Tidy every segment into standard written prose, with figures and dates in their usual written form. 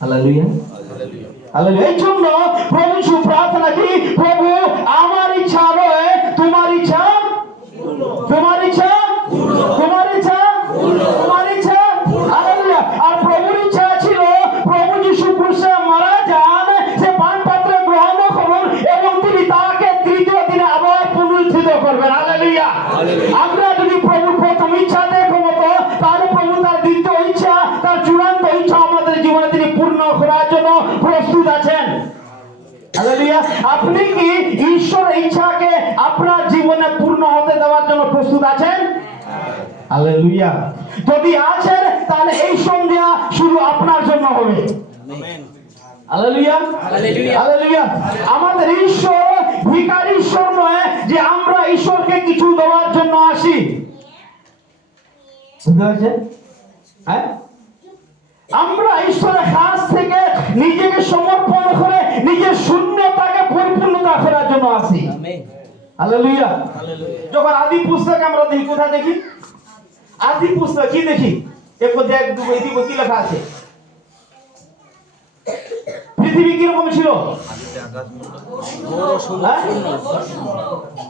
Hallelujah, hallelujah. এই জন্য প্রভু যিশু প্রার্থনা কি, প্রভু আমার ইচ্ছা নয়, তোমার ইচ্ছা, তোমার ইচ্ছা, তোমার ইচ্ছা, তোমার ইচ্ছা। হালেলুয়া। আর প্রভুর ইচ্ছা ছিল প্রভু যিশু ক্রুশে মারা যান, সে পান পাত্রে গ্রহণ করুন এবং তিনি তাকে তৃতীয় দিনে আবার পুনরুত্থিত করবেন। হালেলুয়া। আমরা যদি প্রভুর প্রথম ইচ্ছা দেখো মতো, তাহলে প্রভু তার দ্বিতীয় ইচ্ছা, তার চূড়ান্ত ইচ্ছা আমাদের জীবনে তিনি পূর্ণ করার জন্য প্রস্তুত আছেন। হালেলুয়া। আপনি কি ঈশ্বরের ইচ্ছাকে আপনার জীবনে পূর্ণ হতে দেওয়ার জন্য প্রস্তুত আছেন? হালেলুয়া। যদি আছেন তাহলে এই সন্ধ্যা শুধু আপনার জন্য হবে। Hallelujah, hallelujah. আমাদের ঈশ্বর ভিখারি ঈশ্বর নয় যে আমরা ঈশ্বরকে কিছু দেওয়ার জন্য আসি। বুঝতে পারছেন? হ্যাঁ, আমরা ঈশ্বরের কাছ থেকে নিজেকে সমর্পণ করে নিজের শূন্যতাকে পরিপূর্ণতা করার জন্য আসি। হালেলুয়া। যখন আদি পুস্তকে আমরা দেখি, কোথায় দেখি? আদি পুস্তক কি দেখি? কি লেখা আছে? পৃথিবী কিরকম ছিল?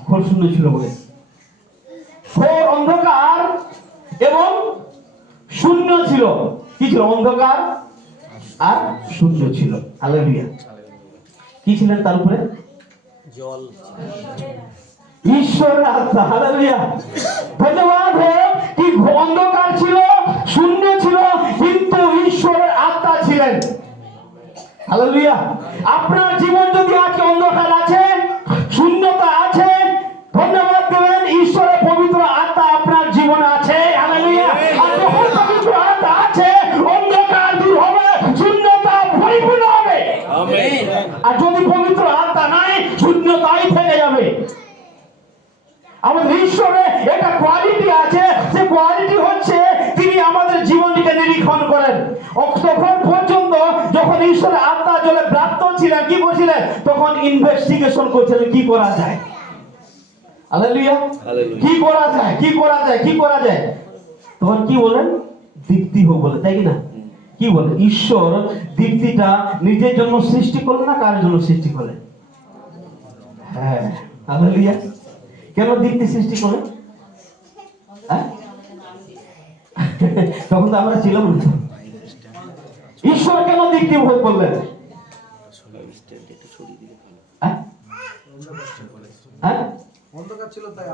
ঘোর শূন্য ছিল বলে, ঘোর অন্ধকার এবং শূন্য ছিল। কি ছিল? অন্ধকার আর শূন্য ছিল। হালেলুয়া। কি ছিলেন তার উপরে? জল। ঈশ্বরের আত্মা। হালেলুয়া। ধন্যবাদ হোক। কি অন্ধকার ছিল, শূন্য ছিল, কিন্তু ঈশ্বরের আত্মা ছিলেন। হালেলুয়া। আপনার জীবন যদি আজকে অন্ধকার আছে, শূন্যতা আছে, ধন্যবাদ দেবেন, ঈশ্বরের পবিত্র আত্মা আপনার জীবনে আছে। হালেলুয়া। আর যখন পবিত্র আত্মা আছে, অন্ধকার দূর হবে, শূন্যতা পরিপূর্ণ হবে। আমেন। আর যদি পবিত্র আত্মা নাই, শূন্যতাই থেকে যাবে। আমাদের ঈশ্বরের একটা কোয়ালিটি আছে, সে কোয়ালিটি হচ্ছে তিনি আমাদের জীবনকে নিরীক্ষণ করেন। তখন পর্যন্ত যখন ঈশ্বরের আত্মা জলে ব্রাত্য ছিলেন, কি করছিলেন? তখন ইনভেস্টিগেশন করছিলেন কি করা যায়। হালেলুয়া। কি করা যায়, কি করা যায়, কি করা যায়। তখন কি বলেন? দীপ্তি হোক বলে, তাই কি না? কি বলে? ঈশ্বর দীপ্তিটা নিজের জন্য সৃষ্টি করলেন না কার জন্য সৃষ্টি করলেন? হ্যাঁ, হালেলুয়া। কেন দীপ্তি সৃষ্টি করলেন? তখন তো আমরা ছিলাম না। ঈশ্বর কেন দীপ্তি ভোগ করলেন? অন্ধকার ছিল তাই।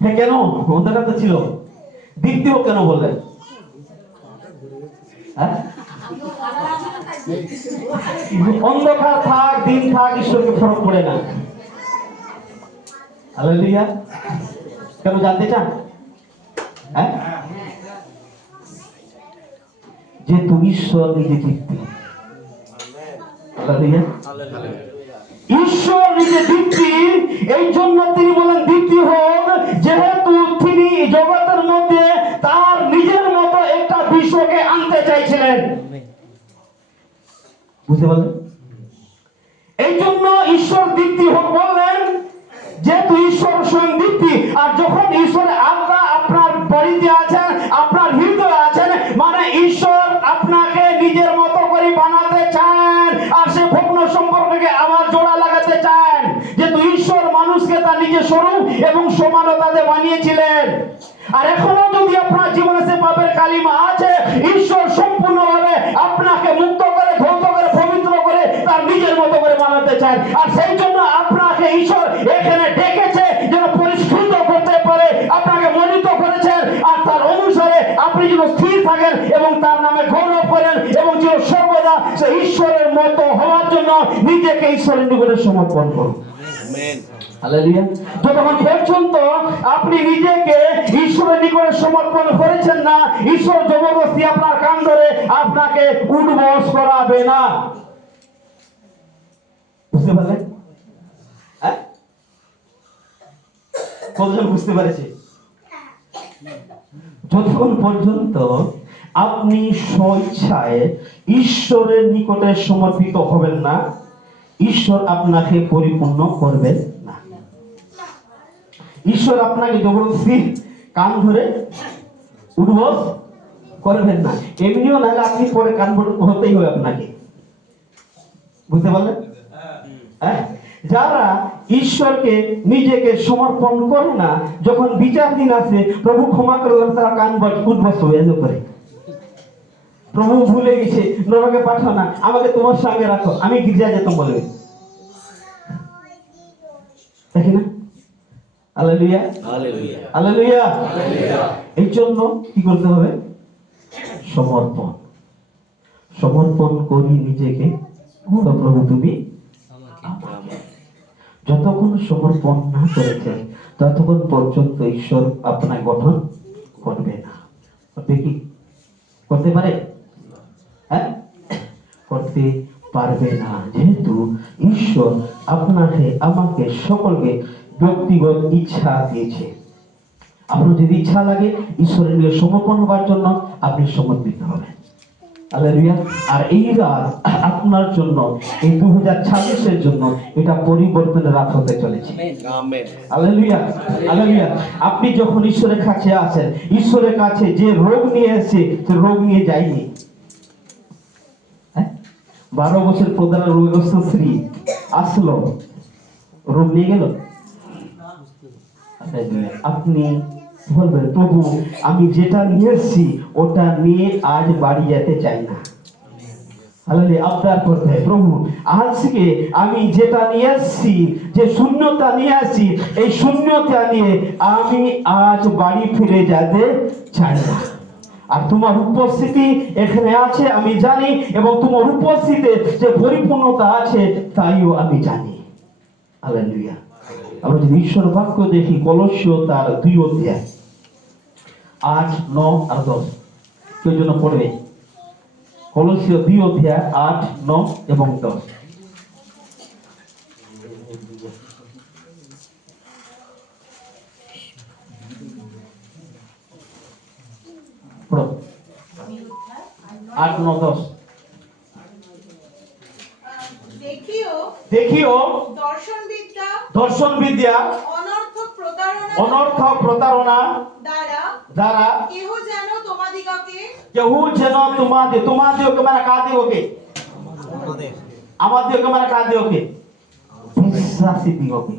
হ্যাঁ, কেন অন্ধকার তো ছিল? দীপ্তি হোক কেন বললেন? অন্ধকার থাক দিন থাক, ঈশ্বরকে ফরক পড়ে না। হালেলুয়া। কেন জানতে চান? হ্যাঁ, যেহেতু ঈশ্বর নিজে দীপ্তি। ঈশ্বর নিজে দীপ্তি, এই জন্য তিনি বলেন দীপ্তি হোক, যেহেতু তিনি জগতের মধ্যে তার নিজের মতো একটা বিশ্বকে আনতে চাইছিলেন। বুঝতে পারলেন? এই জন্য ঈশ্বর দীপ্তি হোক বললেন, যেহেতু ঈশ্বর স্বয়ং দীপ্তি। আর যখন ঈশ্বরের আত্মা আপনার বাড়িতে আছেন, আপনার হৃদয়ে আছেন, মানে ঈশ্বর আপনাকে নিজের মতো করে বানাতে চান, আর সে ভগ্ন সম্পর্ককে আবার জোড়া লাগাতে চান। যেহেতু ঈশ্বর মানুষকে তার নিজের স্বরূপ এবং সমানতাতে বানিয়েছিলেন। আর এখনো যদি আপনার জীবনে সে পাপের কালিমা আছে, ঈশ্বর সম্পূর্ণভাবে আপনাকে মুক্ত করে, ধৌত করে, পবিত্র করে তার নিজের মতো করে বানাতে চান। আর সেই জন্য আপনাকে ঈশ্বর এখানে ডেকেছে যেন পরিষ্কৃত করতে পারে, আপনাকে মনোনীত করেছেন। আর তার অনুসারে আপনি যেন স্থির থাকেন এবং তার নামে গৌরব করেন এবং যেন সর্বদা সে ঈশ্বরের মতো হওয়ার জন্য নিজেকে ঈশ্বরের নিকটে সমর্পণ করুন। আমেন। হালেলুয়া। যতক্ষণ পর্যন্ত আপনি নিজেকে ঈশ্বরের নিকটে সমর্পণ করেছেন না, ঈশ্বর জবরদস্তি আপনার কান ধরে আপনাকে উঠবস করাবে না। বুঝতে পারলেন? কতজন বুঝতে পারছে? যতক্ষণ পর্যন্ত আপনি স্বেচ্ছায় ঈশ্বরের নিকটে সমর্পিত হবেন না, ঈশ্বর আপনাকে পরিপূর্ণ করবেন না। ঈশ্বর আপনাকে জবরদস্তি কান ধরে উঠবস করবেন না। এমনিও নাহলে আপনি পরে কনভার্ট হতেই হবে আপনাকে। বুঝতে পারলেন? হ্যাঁ, যারা ঈশ্বরকে নিজেকে সমর্পণ করে না, যখন বিচার দিন আসে প্রভু ক্ষমা করে দেন, তারা কনভার্ট উদ্ভস্ত হয়ে যাবে। প্রভু ভুলে গেছে, নরকে পাঠাও না, আমাকে তোমার সঙ্গে রাখো, আমি গির্জা যেতাম বলবে। দেখি না? Hallelujah, hallelujah, hallelujah. এই জন্য কি করতে হবে? সমর্পণ। সমর্পণ করি নিজেকে, প্রভু তুমি আমাকে। যতক্ষণ সমর্পণ না করেছেন ততক্ষণ পর্যন্ত ঈশ্বর আপনার গঠন করবে না। করবে কি? করতে পারে? হ্যাঁ, করতে পারবে না। যেহেতু ঈশ্বর আপনাকে আমাকে সকলকে ব্যক্তিগত ইচ্ছা দিয়েছে। আপনার যদি ইচ্ছা লাগে ঈশ্বরের নিয়ে সমর্পণ হওয়ার জন্য, আপনি সমর্পিত হবেন। হালেলুয়া। আর এই রাত আপনার জন্য, এই 2026 এর জন্য এটা পরিবর্তনের রাত হতে চলেছে। আমেন। Hallelujah, hallelujah. আপনি যখন ঈশ্বরের কাছে আসেন, ঈশ্বরের কাছে যে রোগ নিয়ে এসে, সে রোগ নিয়ে যায়নি। 12 বছর প্রধান রোগগ্রস্ত স্ত্রী আসলো, রোগ নিয়ে গেল? আপনি বলবেন, প্রভু আমি যেটা নিয়ে এসেছি ওটা নিয়ে আজ বাড়ি যেতে চাই না। হালেলুয়া। আবদার করতে হয়, প্রভু আজকে আমি যেটা নিয়ে এসেছি, যে শূন্যতা নিয়ে আসছি, এই শূন্যতা নিয়ে আমি আজ বাড়ি ফিরে যেতে চাই না। আর তোমার উপস্থিতি এখানে আছে আমি জানি, এবং তোমার উপস্থিতিতে যে পরিপূর্ণতা আছে তাইও আমি জানি। হালেলুয়া। আমরা যদি ঈশ্বর বাক্য দেখি, কলস্য তার 2 অধ্যায় 8, 9 আর 10, কেউ জন্য পড়বে? কলস্য 2 অধ্যায় 8, 9 এবং 10। পড়ো। 8, 9, 10। দেখিও দর্শন বিদ্যা অনর্থক প্রতারণা দ্বারা কেহ যেন তোমাদিগকে মানে কাদিগকে, আমাদিগকে মানে কাদিগকে, বিশ্বাসী দিগকে,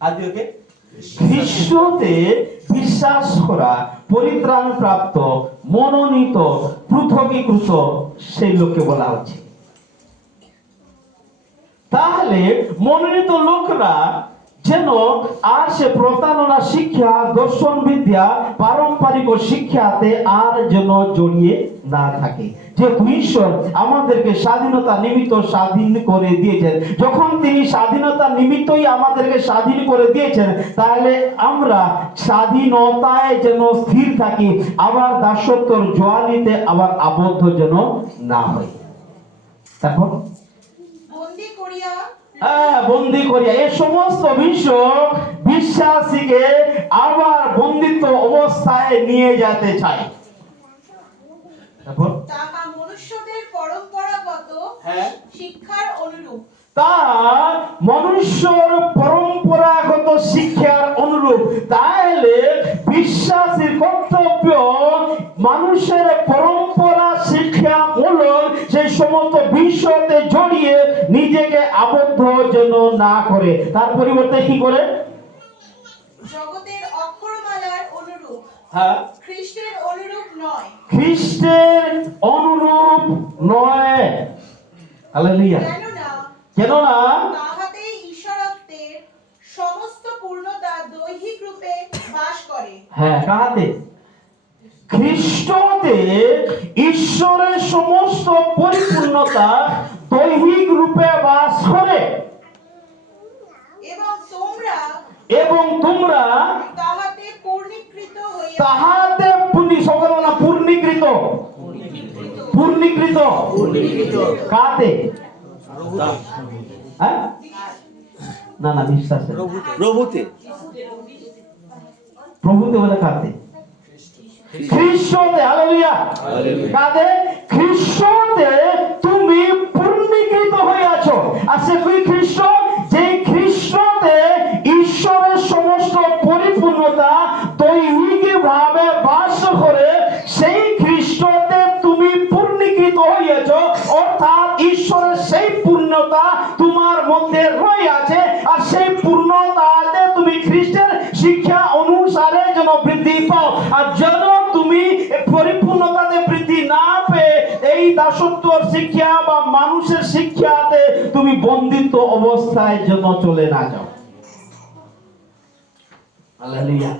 কাদিগকে খ্রিস্টতে বিশ্বাস করা, পরিত্রাণ প্রাপ্ত, মনোনীত, পৃথকীকৃত সেই লোককে বলা হচ্ছে। তাহলে মনোনীত লোকরা যেন আর সে প্রতারণা শিক্ষা, দর্শন বিদ্যা, পারম্পরিক শিক্ষাতে আর যেন জড়িয়ে না থাকে। যে ঈশ্বর আমাদেরকে স্বাধীনতা নিমিত্ত স্বাধীন করে দিয়েছেন, যখন তিনি স্বাধীনতা নিমিত্তই আমাদেরকে স্বাধীন করে দিয়েছেন, তাহলে আমরা স্বাধীনতায় যেন স্থির থাকি, আবার দাসত্বর জোয়ালিতে আবার আবদ্ধ যেন না হয়। তারপর বন্দি করিয়া এই সমস্ত বিষয় বিশ্বাসীকে আবার বন্দিত্ব অবস্থায় নিয়ে যেতে চায়। তাহা মনুষ্যদের পরম্পরাগত শিক্ষার অনুরূপ, তার মনুষ্যর পরম্পরাগত শিক্ষার অনুরূপ। তাহলে বিশ্বাসীর কর্তব্য মানুষের পরম্পরা শিক্ষা মূলক সেই সমস্ত বিষয়তে জড়িয়ে নিজেকে আবদ্ধ যেন না করে, তার পরিবর্তে কি করে? জগতের অক্ষরমালার অনুরূপ, খ্রিস্টের অনুরূপ নয়, খ্রিস্টের অনুরূপ নয়। হালেলুয়া। কেননা তাহাতে ঈশ্বরত্বের সমস্ত পূর্ণতা দৈহিক রূপে বাস করে। হ্যাঁ, কাহাতে? খ্রিস্টতে ঈশ্বরের সমস্ত পরিপূর্ণতা দৈহিক রূপে বাস করে, এবং তোমরা তাহাতে পূর্ণীকৃত হইয়া, তাহাতে সকলনা পূর্ণীকৃত, পূর্ণীকৃত কাতে? না না, বিশ্বাসে, প্রভুতে, প্রভুতে বলে কাতে? খ্রিস্টতে। হালেলুয়া। কাতে? খ্রিস্টতে তুমি পূর্ণীকৃত হইয়াছো। আর সে কি খ্রিস্ট? যে খ্রিস্টতে ঈশ্বরের সমস্ত পরিপূর্ণতা দৈহিক ভাবে বাস করে, সেই দাসত্বর শিক্ষা বা মানুষের শিক্ষাতে তুমি বন্দিত অবস্থায় যেন চলে না যাও। হালেলুয়া।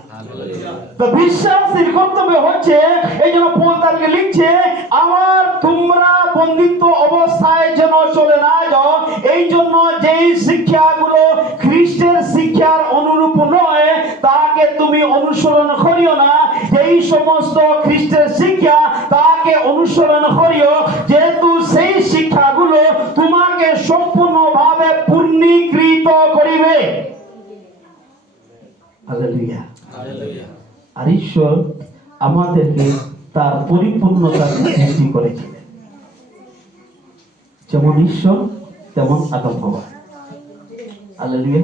তো বিশ্বাসীর কর্তব্য হচ্ছে, এই জন্য পৌল তাদেরকে লিখছে, আমার তোমরা বন্দিত্ব অবস্থায় যেন চলে না যাও। এই জন্য যেই শিক্ষাগুলো খ্রিস্টের শিক্ষার অনুরূপ নয় তাকে তুমি অনুসরণ করিও না। যেই সমস্ত খ্রিস্টের শিক্ষা তাকে অনুসরণ করিও, যেহেতু সেই শিক্ষাগুলো তোমাকে সম্পূর্ণভাবে পূর্ণীকৃত করিবে। হালেলুয়া। আর ঈশ্বর আমাদেরকে তার পরিপূর্ণতা সৃষ্টি করেছিলেন। যেমন ঈশ্বর তেমন আদম হওয়া। হালেলুয়া।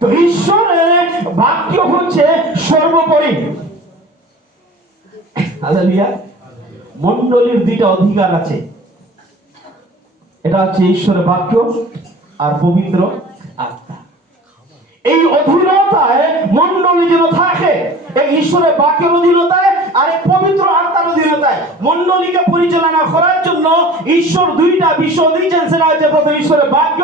তো ঈশ্বরের বাক্য হচ্ছে সর্বোপরি। হালেলুয়া। মণ্ডলীর দুইটা অধিকার আছে, এটা হচ্ছে ঈশ্বরের বাক্য আর পবিত্র আত্মা। এই অধীনতায় মণ্ডলী যেন থাকে, এই ঈশ্বরের বাক্যের অধীনতায় আর এই পবিত্র আত্মার অধীনতায়। মণ্ডলীকে পরিচালনা করার জন্য ঈশ্বর দুইটা বিষয় দিয়েছেন, সেটা হচ্ছে প্রথম ঈশ্বরের বাক্য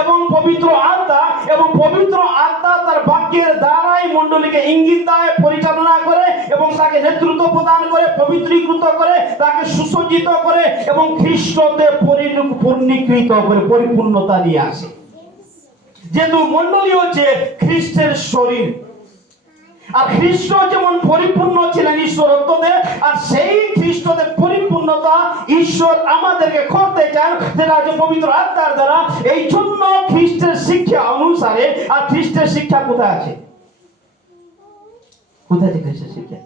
এবং পবিত্র আত্মা। এবং পবিত্র আত্মা তার বাক্যের দ্বারাই মণ্ডলীকে ইঙ্গিত দেয়, পরিচালনা করে এবং তাকে নেতৃত্ব প্রদান করে, পবিত্রীকৃত করে, তাকে সুসজ্জিত করে এবং খ্রিস্টতে পূর্ণীকৃত করে পরিপূর্ণতা নিয়ে আসে। যেহেতু মণ্ডলী হচ্ছে খ্রিস্টের শরীর, আর খ্রিস্ট যেমন পরিপূর্ণ ছিলেন ঈশ্বরত্বতে, আর সেই খ্রিস্টতে পরিপূর্ণতা ঈশ্বর আমাদেরকে করতে চান, যেটা হচ্ছে পবিত্র আত্মার দ্বারা। এই জন্য খ্রিস্টের শিক্ষা অনুসারে, আর খ্রিস্টের শিক্ষা কোথায় আছে? কোথায় আছে খ্রিস্টের শিক্ষা?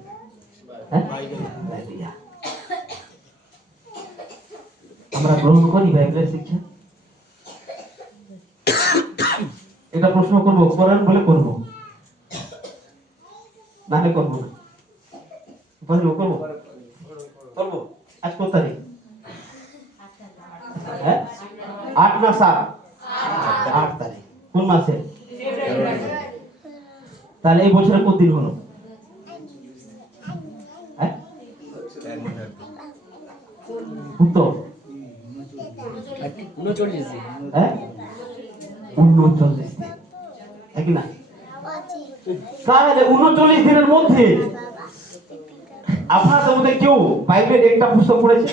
আমরা গ্রহণ করি বাইবেলের শিক্ষা? এটা প্রশ্ন করবো, করেন বলে করবো, নাহলে করবো না। করবো করবো করবো। আজ কত তারিখ? 8 না 7? 8 তারিখ। কোন মাসে? তাহলে এই বছরে কত দিন হলো? উত্তর 39 দিন। 39 দিন, ঠিক না? তাহলে 39 দিনের মধ্যে আপনাদের মধ্যে কেউ বাইবেলের একটা পুস্তক পড়েছে?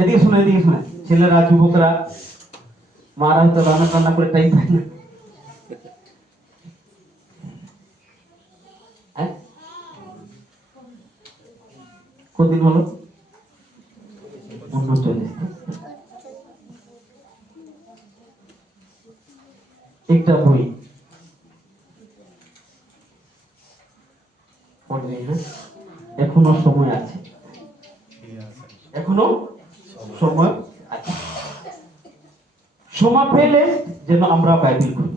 এদিকে শুনে, এদিকে শুনে। ছেলেরা, যুবকরা, মারা হয়তো রান্না টান্না করে টাইম পায় না। কতদিন হলো? 39। একটা বই পড়বে না? এখনো সময় আছে, এখনো সময় আছে। সময় পেলে যেন আমরা বাইবেল পড়ি,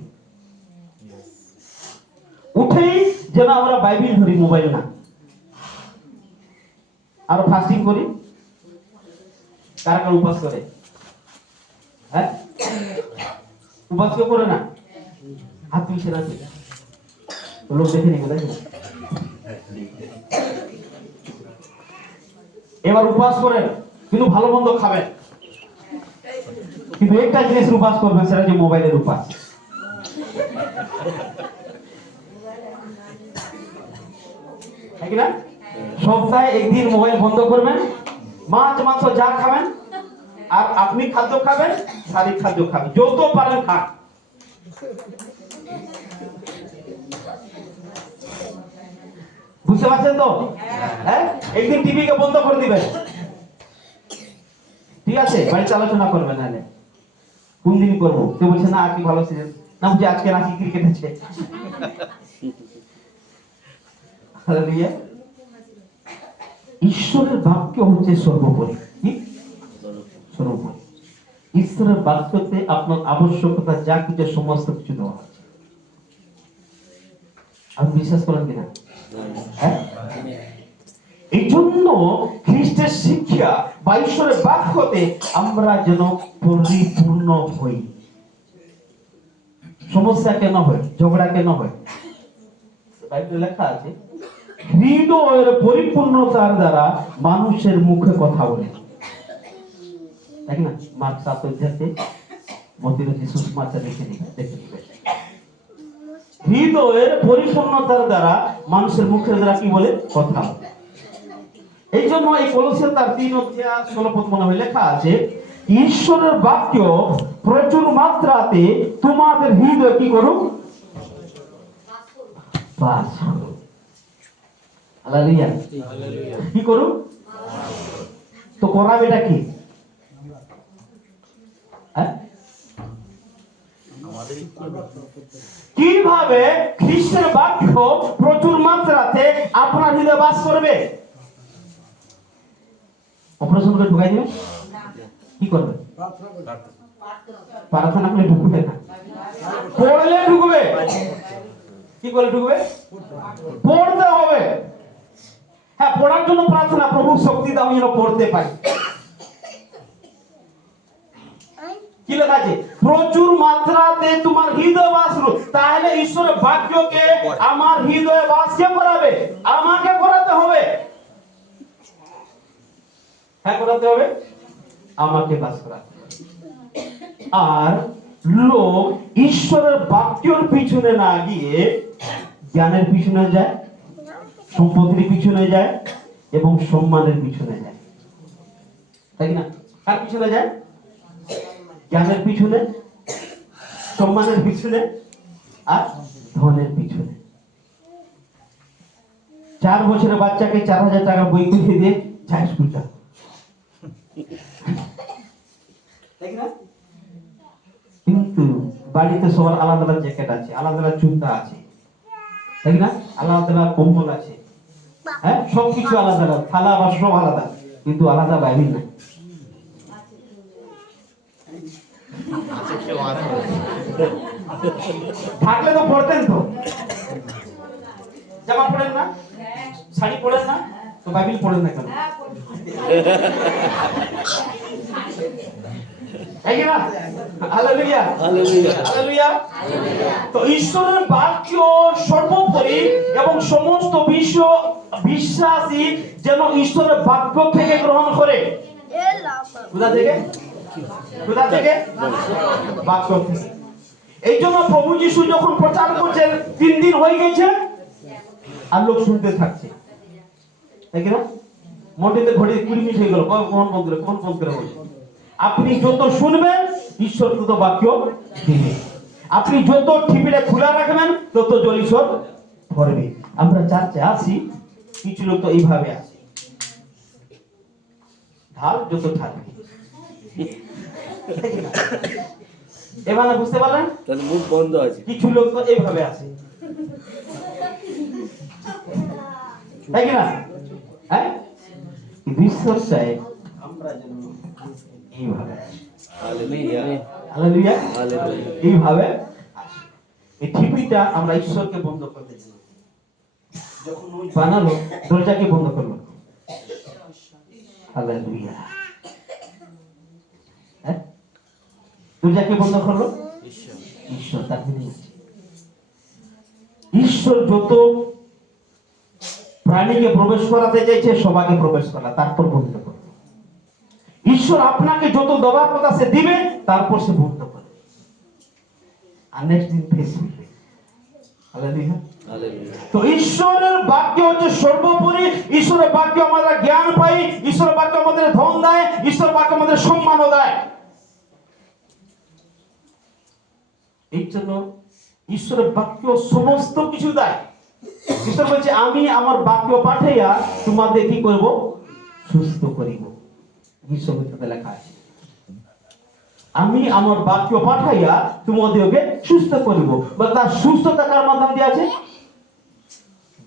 উঠেই যেন আমরা বাইবেল ধরি, মোবাইল না। আর ফাস্টিং করি। কারা কারা উপাস করে? হ্যাঁ, উপাস কেউ করে না? হাত তুলছে না, লোক দেখে নিবে, দেখে। এবার উপাস করেন, কিন্তু ভালো মন্দ খাবেন, কিন্তু একটা জিনিস উপাস করবেন, সেটা হচ্ছে মোবাইলের উপাস। না? সপ্তাহে একদিন মোবাইল বন্ধ করবেন, মাছ মাংস যা খাবেন, আর আপনি খাদ্য খাবেন, শারীরিক খাদ্য খাবেন, যত পারেন খান। বুঝতে পারছেন তো? হ্যাঁ, একদিন টিভিকে বন্ধ করে দিবেন, ঠিক আছে? বাড়িতে আলোচনা করবেন। হ্যাঁ, কোন দিন করবো? কেউ বলছে না আজকে ভালো সিজন, না বলছে আজকে নাকি ক্রিকেট আছে। হালেলুয়া। ঈশ্বরের বাক্য হচ্ছে সর্বোপরি। কি সর্বোপরি? ঈশ্বরের বাক্যতে আপনার আবশ্যকতা যা কিছু সমস্ত কিছু দেওয়া আছে। আপনি বিশ্বাস করেন কিনা? হ্যাঁ, এই জন্য খ্রিস্টের শিক্ষা বা ঈশ্বরের বাক্যতে আমরা যেন পরিপূর্ণ হই, সমস্যা কেন হয়, ঝগড়া কেন হয়? বাইবেলে লেখা আছে হৃদয়ের পরিপূর্ণতার দ্বারা মানুষের মুখে কথা বলে, তাই না? মার্ক 7 অধ্যায়ে মতিরতি সুসমাচার দেখে নিবে। হৃদয়ের পরিপূর্ণতার দ্বারা মানুষের মুখের দ্বারা কি বলে? কথা বলে। এই জন্য এই কলোসিয়ার তার 3 অধ্যায় 16 পদ মনে হয় লেখা আছে ঈশ্বরের বাক্য প্রচুর মাত্রাতে তোমাদের হৃদয় কি করুক? বাস করুক। হালেলুয়া। কি করুক? তো করাবেটা কি? কিভাবে খ্রিস্টের বাক্য প্রচুর মাত্রাতে আপনার হৃদয়ে বাস করবে? অপারেশন করে ঢুকাই দিবে? কি করবে? প্রার্থনা করলে ঢুকবে না, পড়লে ঢুকবে। কি করে ঢুকবে? পড়তে হবে। হ্যাঁ, পড়ার জন্য প্রার্থনা, প্রভু শক্তি দাও যেন পড়তে পারি। কি লেখা আছে? প্রচুর মাত্রাতে তোমার হৃদয় বাস করুক। তাহলে ঈশ্বরের বাক্যকে আমার হৃদয়ে বাস কে করাবে? আমাকে করাতে হবে। হ্যাঁ, করাতে হবে, আমাকে বাস করাতে হবে। আর লোক ঈশ্বরের বাক্যের পিছনে না গিয়ে জ্ঞানের পিছনে যায়, সম্পত্তির পিছনে যায় এবং সম্মানের পিছনে যায়, তাই না? কার পিছনে যায়? জ্ঞানের পিছনে, সম্মানের পিছনে আর ধনের পিছনে। 4 বছরের বাচ্চাকে 4000 টাকা বই কিনে দিয়ে যায় স্কুল যা, তাই না? কিন্তু বাড়িতে সবার আলাদা আলাদা জ্যাকেট আছে, আলাদা আলাদা জুতা আছে, তাই না? আলাদা আলাদা কম্বল আছে, হ্যাঁ, সবকিছু আলাদা আলাদা, থালা বাসন সব আলাদা, কিন্তু আলাদা বাইবেল নাই। থাকলে তো পড়তেন, তো জামা পড়েন না, শাড়ি পড়েন না, তো বাইবেল পড়েন না কেন? তো ঈশ্বরের বাক্য সর্বোপরি এবং সমস্ত বিশ্ব বিশ্বাসী যেন ঈশ্বরের বাক্য থেকে গ্রহণ করে। কোথা থেকে? কোথা থেকে? বাক্য থেকে। এই জন্য প্রভু যিশু যখন প্রচার করছেন 3 দিন হয়ে গেছে আর লোক শুনতে থাকছে, তাই না? মোটেতে ঘড়ি 20 মিনিট হয়ে গেল, কোন করে বলছে। আপনি যত শুনবেন ঈশ্বর তত বাক্য দিবে। আপনি যত টিভিটা খোলা রাখবেন তত জল ঈশ্বর ভরবে। আমরা চার্চে আসি, কিছু লোক তো এইভাবে আসে, ঢাল যত থাকবে। এবার বুঝতে পারলেন? তাহলে মুখ বন্ধ আছে। কিছু লোক তো এইভাবে আসে, তাই কি না? হ্যাঁ, ঈশ্বর চাই আমরা যেন এইভাবে, হালেলুয়া হালেলুয়া হালেলুয়া, এইভাবে এই টিভিটা আমরা ঈশ্বরকে বন্ধ করতে চাই। যখন ওই বানালো দরজাকে বন্ধ করলো, হালেলুয়া, হ্যাঁ, দরজাকে বন্ধ করলো ঈশ্বর। তার মানে ঈশ্বর যত প্রাণীকে প্রবেশ করাতে চাইছে সবাইকে প্রবেশ করা, তারপর বন্ধ করবে। ঈশ্বর আপনাকে যত দেওয়ার কথা সে দিবে, তারপর সে বন্ধ করবে, আর নেক্সট দিন ফেস করবে। Hallelujah hallelujah. তো ঈশ্বরের বাক্য হচ্ছে সর্বোপরি। ঈশ্বরের বাক্য আমরা জ্ঞান পাই, ঈশ্বরের বাক্য আমাদের ধন দেয়, ঈশ্বরের বাক্য আমাদের সম্মানও দেয়। এই জন্য ঈশ্বরের বাক্য সমস্ত কিছু দেয়। ঈশ্বর বলছে আমি আমার বাক্য পাঠাইয়া তোমাদের কি করব? সুস্থ করিব। ঈশ্বরকে লেখা আছে আমি আমার বাক্য পাঠাইয়া তোমাদেরকে সুস্থ করিব। বা তার সুস্থতা কার মাধ্যমে দিয়ে আছে?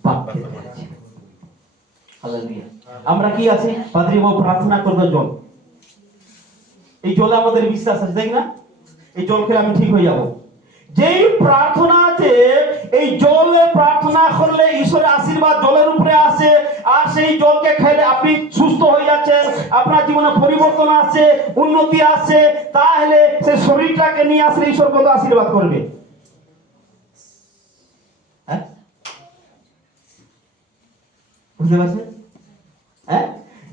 বাক্যে দিয়ে আছে। হালেলুয়া। আমরা কি আছি? পাদ্রী বাবু প্রার্থনা করবে জল, এই জলে আমাদের বিশ্বাস আছে, তাই না? এই জল খেলে আমি ঠিক হয়ে যাব। যেই প্রার্থনা আছে, এই জলে প্রার্থনা করলে ঈশ্বরের আশীর্বাদ জলের উপরে আসে, আর সেই জলকে খেলে আপনি সুস্থ হয়ে যাচ্ছেন, আপনার জীবনে পরিবর্তন আসছে, উন্নতি আসছে। তাহলে সেই শরীরটাকে নিয়ে আসলে ঈশ্বর কত আশীর্বাদ করবে। বুঝতে পারছেন? হ্যাঁ,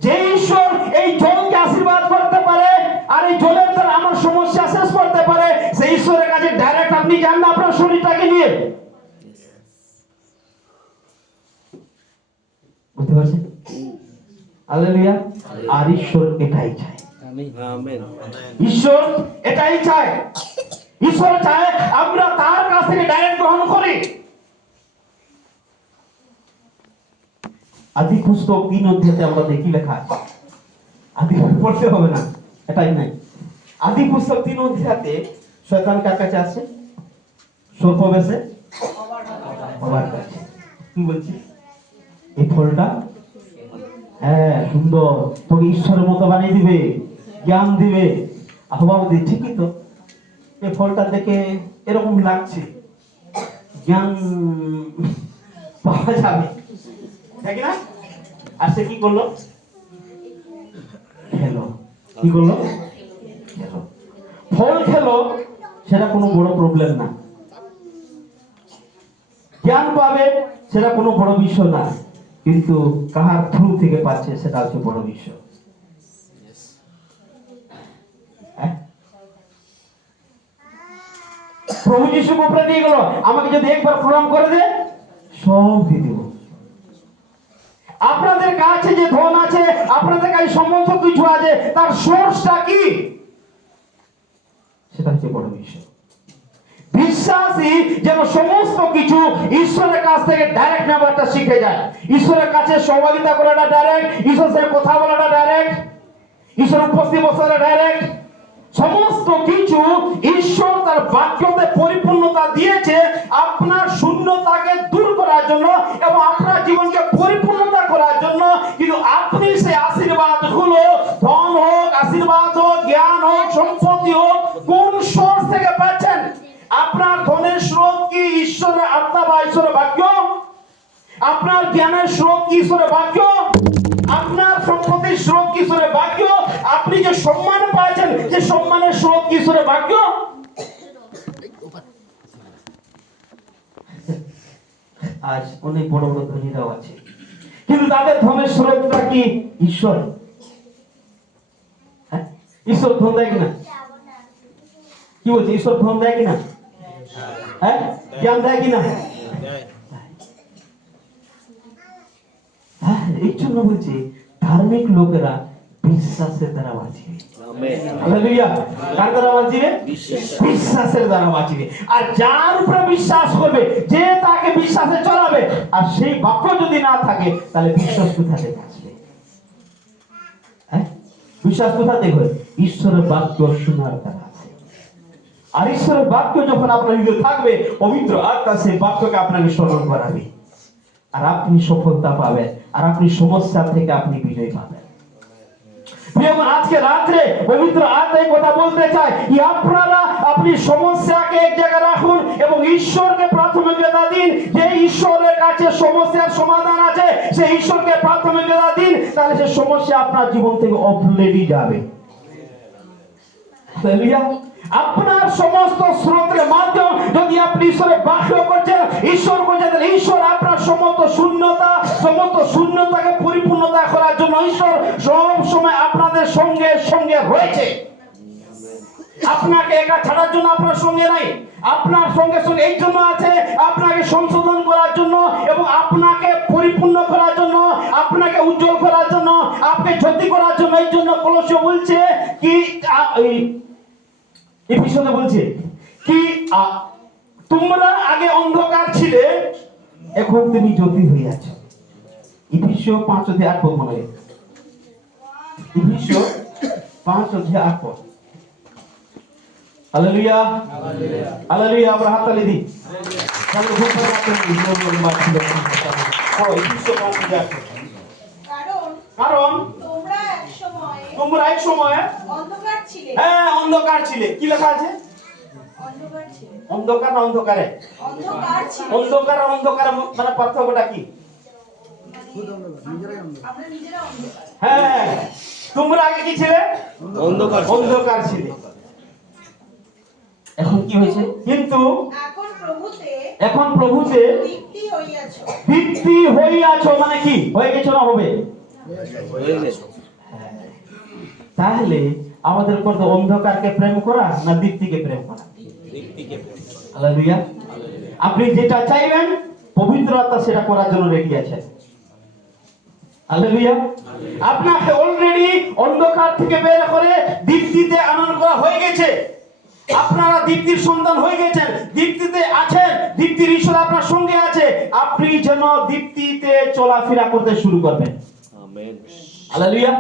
যে ঈশ্বর এই জলকে আশীর্বাদ করতে পারে আর এই জলের দ্বারা আমার সমস্যা শেষ করতে পারে, সেই ঈশ্বরের কাছে ডাইরেক্ট আপনি যান না আপনার শরীরটাকে নিয়ে। বুঝতে পারছেন? হালেলুয়া। আর ঈশ্বর এটাই চায়, ঈশ্বর এটাই চায়। ঈশ্বর চায় আমরা তার কাছ থেকে ডাইরেক্ট গ্রহণ করি। আদি পুস্তক 3 অধ্যায়ে আমরা দেখি লেখা আছে, আদি পড়তে হবে না, এটাই নাই। আদি পুস্তক 3 অধ্যায়ে শয়তান কার কাছে আসে? সর্প বেশে বাবার কাছে। কি বলছি? এই ফলটা হ্যাঁ সুন্দর, তোকে ঈশ্বরের মতো বানিয়ে দিবে, জ্ঞান দিবে। বাবা বলছে ঠিকই তো, এই ফলটা দেখে এরকম লাগছে, জ্ঞান পাওয়া যাবে, ঠিক না? আর সে কি করলো? খেলো। কি করলো? খেলো। ফল খেলো, সেটা কোনো বড় প্রবলেম না। জ্ঞান পাবে, সেটা কোনো বড় বিষয় না, কিন্তু কাহার থ্রু থেকে পাচ্ছে সেটা হচ্ছে বড় বিষয়। প্রভু যিশু উপরে দিয়ে গেল, আমাকে যদি একবার প্রণাম করে দে সব দিয়ে দেব। আপনাদের কাছে যে ধন আছে, আপনাদের কাছে সমস্ত কিছু আছে, তার সোর্সটা কি? সেটা হচ্ছে বড় বিষয়। বিশ্বাসী যেন সমস্ত কিছু ঈশ্বরের কাছ থেকে ডাইরেক্ট নেওয়াটা শিখে যায়। ঈশ্বরের কাছে সহযোগিতা করাটা ডাইরেক্ট, ঈশ্বরের সাথে কথা বলাটা ডাইরেক্ট, ঈশ্বর উপস্থিত বসাটা ডাইরেক্ট। সমস্ত কিছু ঈশ্বর তার বাক্যতে পরিপূর্ণতা দিয়েছে আপনার শূন্যতাকে দূর করার জন্য এবং আপনার জীবনকে পরিপূর্ণতা করার জন্য। কিন্তু আপনি সেই আশীর্বাদ গুলো, ধন হোক, আশীর্বাদ হোক, জ্ঞান হোক, সম্পত্তি হোক, কোন সোর্স থেকে পাচ্ছেন? আপনার ধনের স্রোত কি ঈশ্বরের আত্মা বা ঈশ্বরের বাক্য? আপনার জ্ঞানের স্রোত কি ঈশ্বরের বাক্য? আপনার সম্পত্তির স্রোত কি ঈশ্বরের বাক্য? আপনি যে সম্মান পাচ্ছেন, যে সম্মানের স্রোত কি ঈশ্বরের বাক্য? আজ অনেক বড় বড় ধনীরাও আছে, কিন্তু তাদের ধনের স্রোতটা কি ঈশ্বর? ঈশ্বর ধন দেয় কিনা? কি বলছে? ঈশ্বর ধন দেয় কিনা? হ্যাঁ, জ্ঞান দেয় কিনা? এই জন্য বলছি ধার্মিক লোকেরা বিশ্বাসের দ্বারা বাঁচবে। হালেলুয়া। কার দ্বারা বাঁচবে? বিশ্বাসের দ্বারা বাঁচবে। আর যার উপরে বিশ্বাস করবে, যে তাকে বিশ্বাসে চলাবে, আর সেই বাক্য যদি না থাকে, তাহলে বিশ্বাস কোথা থেকে আসবে? বিশ্বাস কোথা থেকে হয়? ঈশ্বরের বাক্য শোনার দ্বারা। আর ঈশ্বরের বাক্য যখন আপনার হৃদয়ে থাকবে, পবিত্র আত্মা সেই বাক্যকে আপনাকে স্মরণ করাবে, আর আপনি সফলতা পাবেন, আর আপনি সমস্যা থেকে আপনি বিজয় পাবেন। আজকে রাত্রে পবিত্র আত্মায় কথা বলতে চাই, আপনারা আপনি সমস্যাকে এক জায়গায় রাখুন এবং ঈশ্বরকে প্রাথমিকতা দিন। যে ঈশ্বরের কাছে সমস্যার সমাধান আছে, সেই ঈশ্বরকে প্রাথমিকতা দিন, তাহলে সে সমস্যা আপনার জীবন থেকে অলরেডি যাবে। হালেলুয়া। আপনার সমস্ত স্রোতের মাধ্যম যদি আপনি ঈশ্বরের বাক্য করছেন, ঈশ্বর করছেন, তাহলে ঈশ্বর আপনার সমস্ত শূন্যতাকে পরিপূর্ণতা করার জন্য ঈশ্বর সব সময় আপনাদের সঙ্গে সঙ্গে রয়েছে। আপনাকে একা ছাড়ার জন্য আপনার সঙ্গে নাই, আপনার সঙ্গে সঙ্গে এই জন্য আছে আপনাকে সংশোধন করার জন্য এবং আপনাকে পরিপূর্ণ করার জন্য, আপনাকে উজ্জ্বল করার জন্য, আপনাকে জ্যোতি করার জন্য। এই জন্য কলসীয় বলছে কি, এপিসোডে বলছে কি, তোমরা আগে অন্ধকার ছিলে, এখন তুমি জ্যোতি হয়ে আছো। এপিসোড 5:8 মনে হয়, এপিসোড 5:8। Hallelujah, hallelujah. আমরা হাততালি দিই। কারণ তোমরা এক সময় অন্ধকার ছিলে। হ্যাঁ, অন্ধকার ছিলে। কি লেখা আছে? অন্ধকার না অন্ধকারে? অন্ধকার আর অন্ধকার মানে পার্থক্যটা কি? হ্যাঁ, তোমরা আগে কি ছিলে? অন্ধকার ছিলে। এখন কি হয়েছে? কিন্তু এখন প্রভুতে দীপ্তি হইয়াছো মানে কি হয়ে গেছো না হবে? তাহলে আমাদের করতে অন্ধকারকে প্রেম করা না দীপ্তিকে প্রেম করা? হালেলুয়া। আপনি যেটা চাইবেন পবিত্র আত্মা সেটা করার জন্য রেডি আছেন। হালেলুয়া। আপনাকে অলরেডি অন্ধকার থেকে বের করে দীপ্তিতে আনয়ন করা হয়ে গেছে। আপনারা দীপ্তির সন্তান হয়ে গেছেন, দীপ্তিতে আছেন, দীপ্তির ঈশ্বর আপনার সঙ্গে আছে। আপনি যেন দীপ্তিতে চলাফেরা করতে শুরু করবেন। আমেন। হালেলুয়া।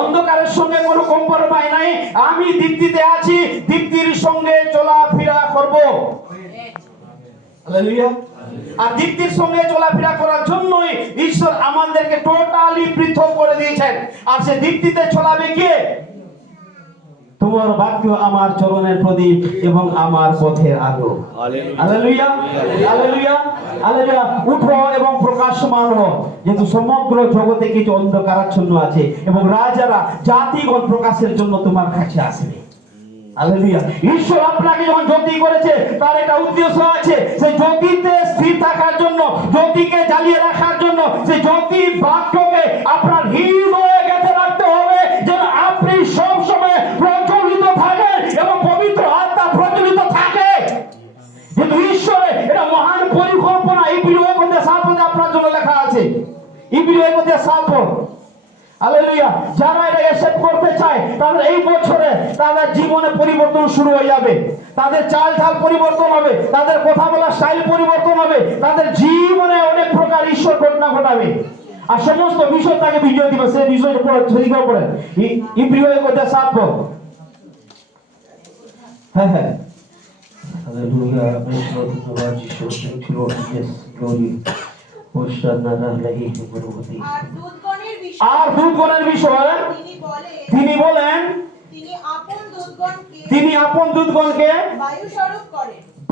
অন্ধকারের সঙ্গে কোনো কম্প্রোমাইজ নাই। আমি দীপ্তিতে আছি, দীপ্তির সঙ্গে চলাফেরা করব। হালেলুয়া। আর দীপ্তির সঙ্গে চলাফেরা করার জন্যই ঈশ্বর আমাদেরকে টোটালি পৃথক করে দিয়েছেন। আর সে দীপ্তিতে চলাবে কে? তোমার বাক্য আমার চরণের প্রদীপ এবং আমার পথের আলো। Hallelujah, hallelujah, hallelujah. উঠো এবং প্রকাশমান হও, যেহেতু সমগ্র জগতে কিছু অন্ধকারাচ্ছন্ন আছে এবং রাজারা জাতিগণ প্রকাশের জন্য তোমার কাছে আসবে। হালেলুয়া। ঈশ্বর আপনাকে যখন জ্যোতি করেছে তার একটা উদ্দেশ্য আছে। সেই জ্যোতিতে স্থির থাকার জন্য, জ্যোতিকে জ্বালিয়ে রাখার জন্য, সেই জ্যোতি বাক্যকে আপনার হৃদয়ে গেঁথে রাখতে হবে যেন আপনি সব সময় প্রজ্বলিত থাকেন এবং পবিত্র আত্মা প্রজ্বলিত থাকে। কিন্তু ঈশ্বরের এটা মহান পরিকল্পনা। ইব্রিয় 7 আপনার জন্য লেখা আছে। ইব্রিয় 7। হালেলুয়া। যারা এটা অ্যাকসেপ্ট করতে চায় তাদের এই বছরে তাদের জীবনে পরিবর্তন শুরু হয়ে যাবে। তাদের চাল ঢাল পরিবর্তন হবে, তাদের কথা বলার স্টাইল পরিবর্তন হবে, তাদের জীবনে অনেক প্রকার ঈশ্বর ঘটনা ঘটাবে। আর সমস্ত বিষয় তাকে বিজয় দিবে। সেই বিষয়টা পড়ে ছড়িয়ে পড়ে ইব্রিয় 7। হ্যাঁ হ্যাঁ। হালেলুয়া। ধন্যবাদ যিশু। Thank you lord. Yes glory. আর দূতগণের বিষয়ে তিনি বলেন তিনি আপন দূতগণকে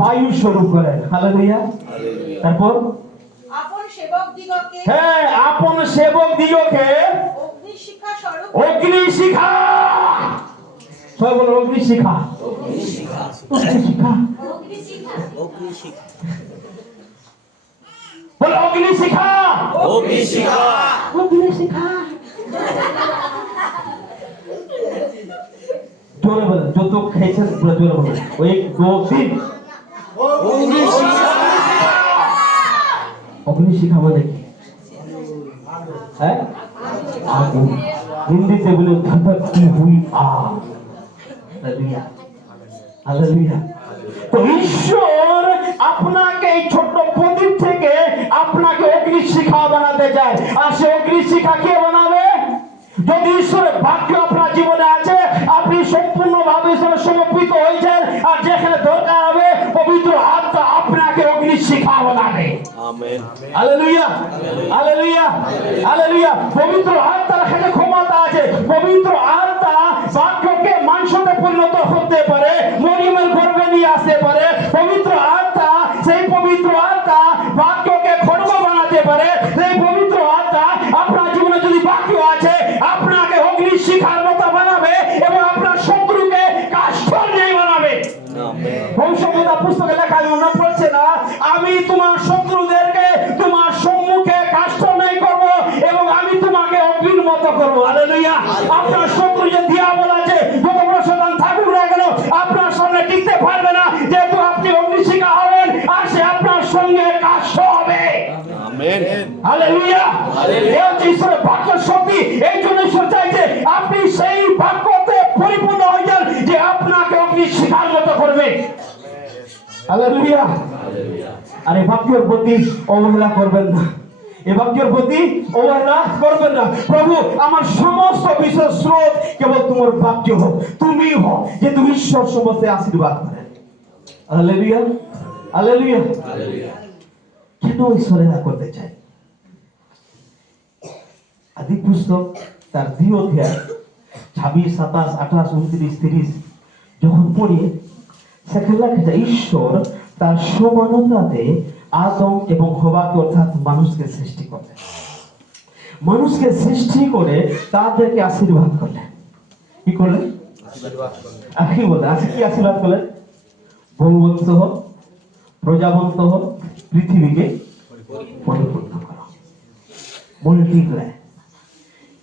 বায়ু স্বরূপ করেন। হালেলুয়া। তারপর হ্যাঁ, আপন সেবক দিগকে অগ্নিশিখা। সবাই বলো অগ্নিশিখা। অগ্নিশিখা। বলো অগ্নিশিখা। অগ্নিশিখা। অগ্নিশিখা। জোরে বলেন, যত খেয়েছেন পুরো জোরে বলেন। ওই 2 3 অগ্নিশিখা। অগ্নিশিখা মানে কি? হ্যাঁ, আগুন। হিন্দিতে বলে ধধকতি হুই আগ। Hallelujah, hallelujah. তো ঈশ্বর আপনাকে এই ছোট্ট প্রদীপ থেকে আপনাকে অগ্নিশিখা বানাতে চায়। আর সে অগ্নিশিখা কে বানাবে? যদি ঈশ্বরের বাক্য আপনার জীবনে আছে, আপনি সম্পূর্ণভাবে ঈশ্বরের সমর্পিত হয়েছেন, আর যেখানে দরকার হবে পবিত্র আত্মা আপনাকে অগ্নিশিখা বানাবে। আমেন। Hallelujah, hallelujah, hallelujah. পবিত্র আত্মার কাছে ক্ষমতা আছে। পবিত্র আত্মা বাক্যকে মাংসতে পরিণত করতে পারে, মরিয়মের গর্ভে নিয়ে আসতে পারে। পবিত্র আত্মা, সেই পবিত্র আত্মা বাক্যকে খড়গ বানাতে পারে। সেই পবিত্র আত্মা আপনার জীবনে যদি বাক্য আছে আপনাকে অগ্নিশিখার মতো বানাবে এবং আপনার শত্রুকে কাষ্ঠল নিয়ে বানাবে। ভবিষ্যৎবাণী পুস্তকে লেখা মনে পড়ছে না? আমি তোমার শত্রুদেরকে তোমার সম্মুখে কাষ্ঠল নিয়ে করব এবং আমি তোমাকে অগ্নির মতো করব। হালেলুয়া। আপনার শত্রু যে দিয়াবল আছে, যত বড় শয়তান থাকুক না কেন, আপনার সামনে টিকতে পারবে না, যেহেতু আপনি অগ্নিশিখা হবেন আর সে আপনার সঙ্গে কাষ্ঠ হবে। আমেন। হালেলুয়া। এই হচ্ছে ঈশ্বরের বাক্যের শক্তি। এই জন্য ঈশ্বর চাইছে আপনি সেই বাক্যতে পরিপূর্ণ হয়ে যান যে আপনাকে অগ্নিশিখার মতো করবে। হালেলুয়া। আর এই বাক্যের প্রতি অবহেলা করবেন না। এই বাক্যের প্রতি অবহেলা করবেন না। প্রভু, আমার সমস্ত বিষয় স্রোত কেবল তোমার বাক্য হোক, তুমি হও, যে তুমি ঈশ্বর সমস্ত আশীর্বাদ করেন। Hallelujah, hallelujah. কেন ঈশ্বরেরা করতে চায়? আদি পুস্তক তার 2 অধ্যায় 26, 27, 28, 29, 30 যখন পড়ি, সেখানে লেখা যায় ঈশ্বর তার সমানতাতে আদম এবং হওয়াকে অর্থাৎ মানুষকে সৃষ্টি করলেন। মানুষকে সৃষ্টি করে তাদেরকে আশীর্বাদ করলেন। কি করলেন? আশীর্বাদ। কি বলে? আজকে কি আশীর্বাদ করলেন? বহুবংশ হোক, প্রজাবন্ত হও, পৃথিবীকে পরিপূর্ণ করো, মাল্টিপ্লাই।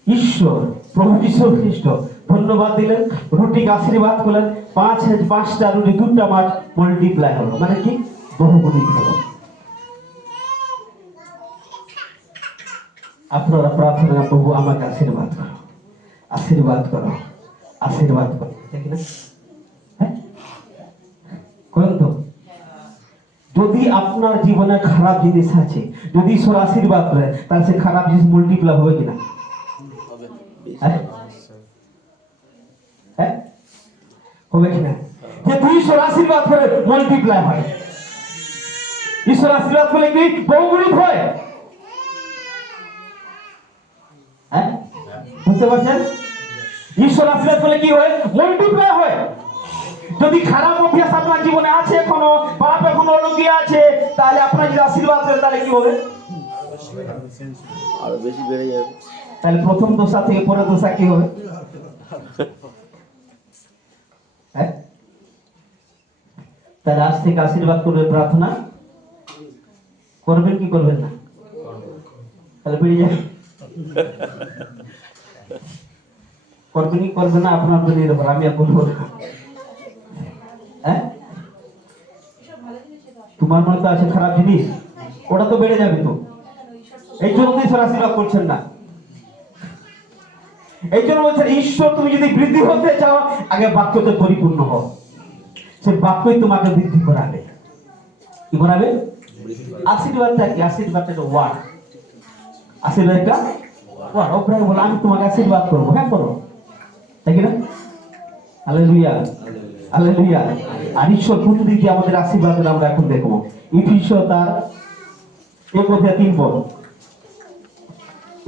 ঈশ্বর প্রভু যীশু খ্রিস্ট ধন্যবাদ দিলেন, রুটিকে আশীর্বাদ করলেন, 5টা রুটি 2টা মাছ মাল্টিপ্লাই হলো, মানে কি বহুগুণিত হলো। আপনারা প্রার্থনা, প্রভু আমাকে আশীর্বাদ করো, আশীর্বাদ করো, আশীর্বাদ করো, ঠিক না? হ্যাঁ, করেন তো? যদি আপনার জীবনে খারাপ জিনিস আছে, যদি ঈশ্বর আশীর্বাদ করে, তাহলে সে খারাপ জিনিস মাল্টিপ্লাই হবে কিনা? হ্যাঁ, হ্যাঁ, হবে কিনা? যে তুই ঈশ্বর আশীর্বাদ করে মাল্টিপ্লাই হয়, ঈশ্বর আশীর্বাদ করলে কি বহুগুণিত হয়? হ্যাঁ, বুঝতে পারছেন? ঈশ্বর আশীর্বাদ করলে কি হয়? মাল্টিপ্লাই হয়। যদি খারাপ অভ্যাস আপনার জীবনে আছে, এখনো পাপ এখনো লুকিয়ে আছে, তাহলে আপনার যদি আশীর্বাদ করে, তাহলে কি হবে? আরো বেশি বেড়ে যাবে। তাহলে প্রথম দশা থেকে পরের দশা কি হবে? হ্যাঁ, তাহলে আজ থেকে আশীর্বাদ করবে, প্রার্থনা করবেন কি করবেন না? তাহলে বেরিয়ে যাবে। করবেন কি করবেন না আপনার বেরিয়ে যাবে, আমি আর বলবো না। হ্যাঁ, তোমার মনে তো আছে খারাপ জিনিস, ওটা তো বেড়ে যাবে তো। এই জন্য ঈশ্বর আশীর্বাদ করছেন না। এই জন্য বলছেন, ঈশ্বর তুমি যদি বৃদ্ধি হতে চাও, আগে বাক্যতে পরিপূর্ণ হও, সে বাক্যই তোমাকে বৃদ্ধি করাবে। কি করাবে? আশীর্বাদটা কি? আশীর্বাদটা একটা ওয়ার্ড, আশীর্বাদটা ওয়ার্ড। ওপরে বলে আমি তোমাকে আশীর্বাদ করবো, হ্যাঁ করো, তাই কি না? Hallelujah, hallelujah. আর ঈশ্বর কোন দিক দিয়ে আমাদের আশীর্বাদ আমরা এখন দেখবো। ইফিসীয় তার 1:3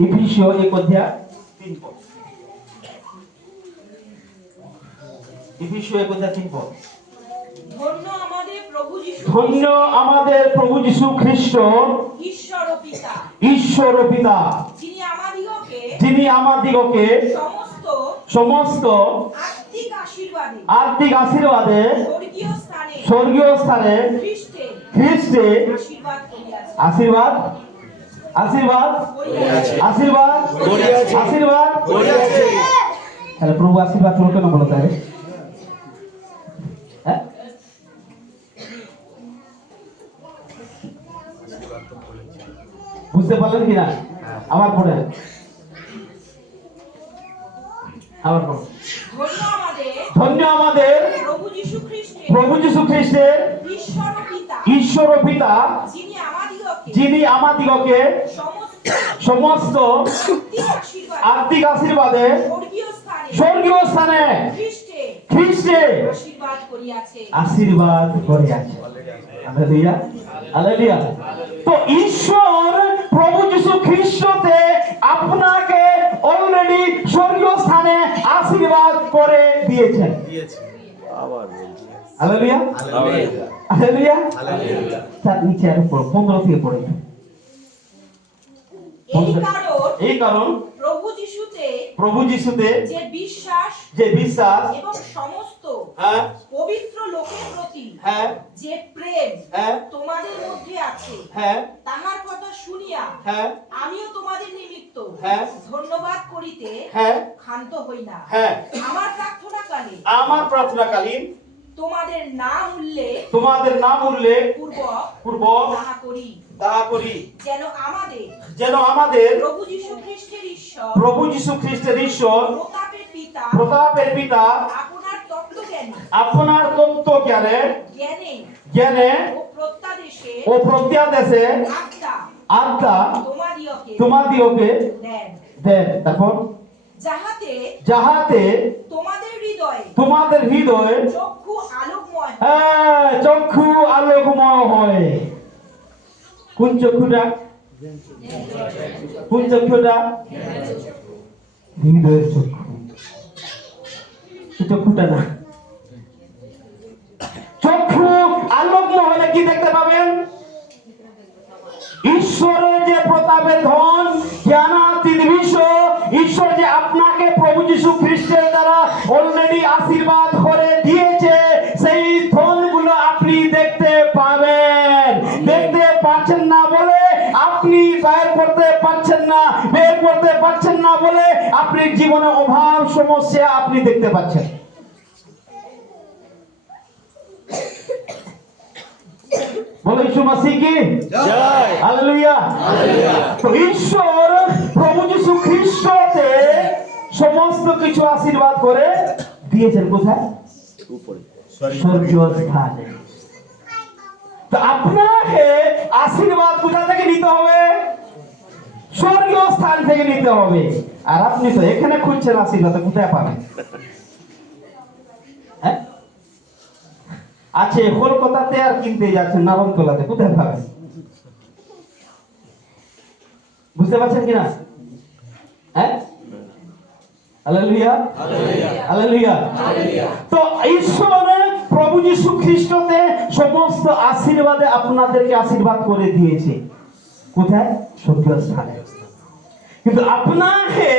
ইফিসীয় 1:3 ইফিসীয় 1:3 ধন্য আমাদের প্রভু যীশু, ধন্য আমাদের প্রভু যীশু খ্রিস্ট, ঈশ্বর ও পিতা, ঈশ্বর ও পিতা, যিনি আমাদিগকে সমস্ত সমস্ত আত্মিক আশীর্বাদে স্বর্গীয় স্থানে খ্রিস্টে আশীর্বাদ আশীর্বাদ আশীর্বাদ আশীর্বাদ। তাহলে প্রভু আশীর্বাদ হলো কেন বলো? তাহলে বুঝতে পারলেন কিনা? আবার পড়ে, আবার পড়ো। ধন্য আমাদের প্রভু যীশু খ্রিস্টের ঈশ্বর ও পিতা, যিনি আমাদিগকে সমস্ত আত্মিক আশীর্বাদে স্বর্গীয় স্থানে খ্রিস্টে আশীর্বাদ করিয়াছে। Hallelujah, hallelujah. তো ঈশ্বর প্রভু যীশু খ্রিস্টতে আপনাকে অলরেডি স্বর্গীয় স্থানে আশীর্বাদ করে দিয়েছেন। Hallelujah, hallelujah. তার নিচে আর উপর 15 থেকে পড়ে। এই কারণ প্রভু যিশুতে যে বিশ্বাস এবং সমস্ত হ্যাঁ পবিত্র লোকের প্রতি হ্যাঁ যে প্রেম হ্যাঁ তোমাদের মধ্যে আছে, হ্যাঁ তাহার কথা শুনিয়া হ্যাঁ আমিও তোমাদের নিমিত্ত হ্যাঁ ধন্যবাদ করিতে হ্যাঁ ক্ষান্ত হই না। হ্যাঁ, আমার প্রার্থনাকালীন তোমাদের নাম উল্লেখ পূর্বক তাহা করি, যেন আমাদের প্রভু যীশু খ্রিস্টের ঈশ্বর প্রতাপের পিতা আপনার তত্ত্বজ্ঞানে জ্ঞানে ও প্রত্যাদেশে আত্মা তোমাদিগকে দেন। তারপর যাহাতে তোমাদের হৃদয় চক্ষু আলোকময় হয়। কোন চক্ষুটা? কোন চক্ষুটা? হৃদয়ের চক্ষু, চক্ষুটা না। চক্ষু আলোকময় হলে কি দেখতে পাবেন? ঈশ্বরের যে প্রতাপের ধন, জ্ঞানাতীত বিষয়, ঈশ্বর যে আপনাকে প্রভু যীশু খ্রিস্টের দ্বারা অলরেডি আশীর্বাদ করে দিয়েছে, সেই ধনগুলো আপনি দেখতে পাবেন। দেখতে পাচ্ছেন না বলে আপনি বের করতে পারছেন না, বের করতে পারছেন না বলে আপনি জীবনে অভাব সমস্যা আপনি দেখতে পাচ্ছেন। বলো ইসু মসিহ কি জয়, হালেলুয়া। তো ঈশ্বর প্রভু যীশু খ্রিস্টতে সমস্ত কিছু আশীর্বাদ করে দিয়েছেন। কোথায়? উপরে। স্বর্গীয় স্থানে। তো আপনাকে আশীর্বাদ কোথা থেকে নিতে হবে? স্বর্গীয় স্থান থেকে নিতে হবে। আর আপনি তো এখানে খুঁজছেন আশীর্বাদ, কোথায় পাবেন? হ্যাঁ? আছে কলকাতাতে আর কিনতে যাচ্ছেন নারণতলাতে, কোথায় পাবেন? বুঝতে পারছেন কিনা? হ্যাঁ, হালেলুয়া, হালেলুয়া। তো ঈশ্বরের প্রভু যীশু খ্রিস্টতে সমস্ত আশীর্বাদে আপনাদেরকে আশীর্বাদ করে দিয়েছে। কোথায়? স্বর্গীয় স্থানে। কিন্তু আপনাকে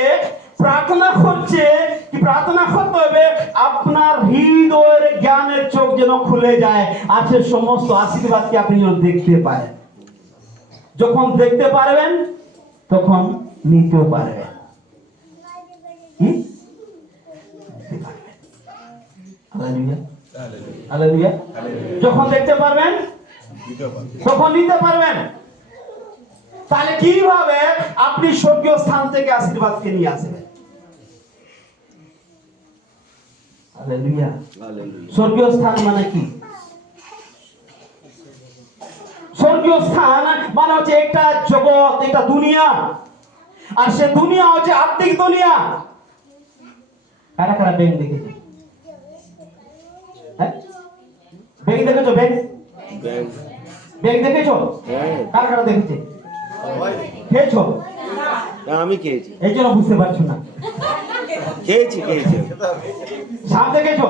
প্রার্থনা করছে কি, প্রার্থনা করতে হবে আপনার হৃদয়ের জ্ঞানের চোখ যেন খুলে যায়, আছে সমস্ত আশীর্বাদকে আপনি যেন দেখতে পারেন। যখন দেখতে পারবেন তখন নিতেও পারবেন। কি? দেখতে পারবেন। Hallelujah, hallelujah. যখন দেখতে পারবেন তখন নিতে পারবেন। তাহলে কিভাবে আপনি স্বর্গীয় স্থান থেকে আশীর্বাদকে নিয়ে আসবেন? হালেলুয়া। স্বর্গীয় স্থান মানে কি? স্বর্গীয় স্থান মানে হচ্ছে একটা জগৎ, একটা দুনিয়া। আর সে দুনিয়া হচ্ছে আত্মিক দুনিয়া। কারা কারা ব্যাংক দেখেছে? হ্যাঁ, ব্যাংক দেখেছো? ব্যাংক ব্যাংক দেখেছো? কারা কারা দেখেছে? খেয়েছো? আমি খেয়েছি। এই জন্য বুঝতে পারছো না। খেয়েছি। সাপ দেখেছো?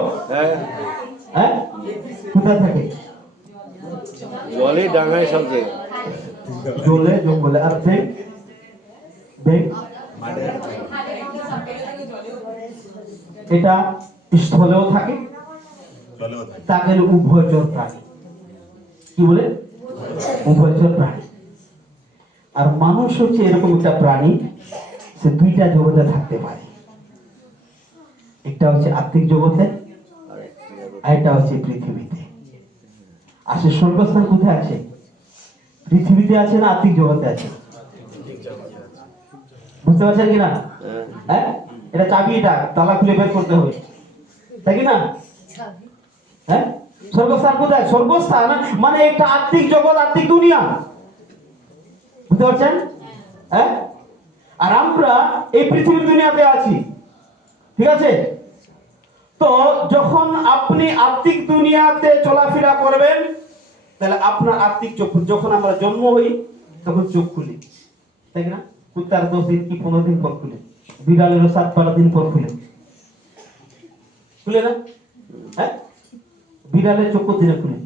হ্যাঁ, কোথায় থাকে? জলে, ডাঙায়, সব জায়গায়। জলে, জঙ্গলে। আর ব্যাংক? ব্যাংক এটা স্থলেও থাকে, তাকে উভয়চর প্রাণী। কি বলে? উভয়চর প্রাণী। আর মানুষ হচ্ছে এরকম একটা প্রাণী, সে দুইটা জগতে থাকতে পারে। একটা হচ্ছে আত্মিক জগতে, আর একটা হচ্ছে পৃথিবীতে। আর সে স্বর্গস্থান কোথায় আছে? পৃথিবীতে আছে না আত্মিক জগতে আছে? বুঝতে পারছেন কিনা? হ্যাঁ, এটা চাবি, এটা তালা খুলে বের করতে হবে, তাই কি না? হ্যাঁ, স্বর্গস্থান কোথায়? স্বর্গস্থান মানে একটা আত্মিক জগৎ, আত্মিক দুনিয়া। বুঝতে পারছেন? হ্যাঁ, আর আমরা এই পৃথিবীর দুনিয়াতে আছি, ঠিক আছে? তো যখন আপনি আত্মিক দুনিয়াতে চলাফেরা করবেন, তাহলে আপনার আত্মিক চোখ, যখন আমরা জন্ম হই তখন চোখ খুলি, তাই না? কুত্তার 10 দিন কি 15 দিন পর খুলে, বিড়ালেরও 7-12 দিন পর খুলে, খুলে না? হ্যাঁ, বিড়ালের চোখ দিনে খুলে।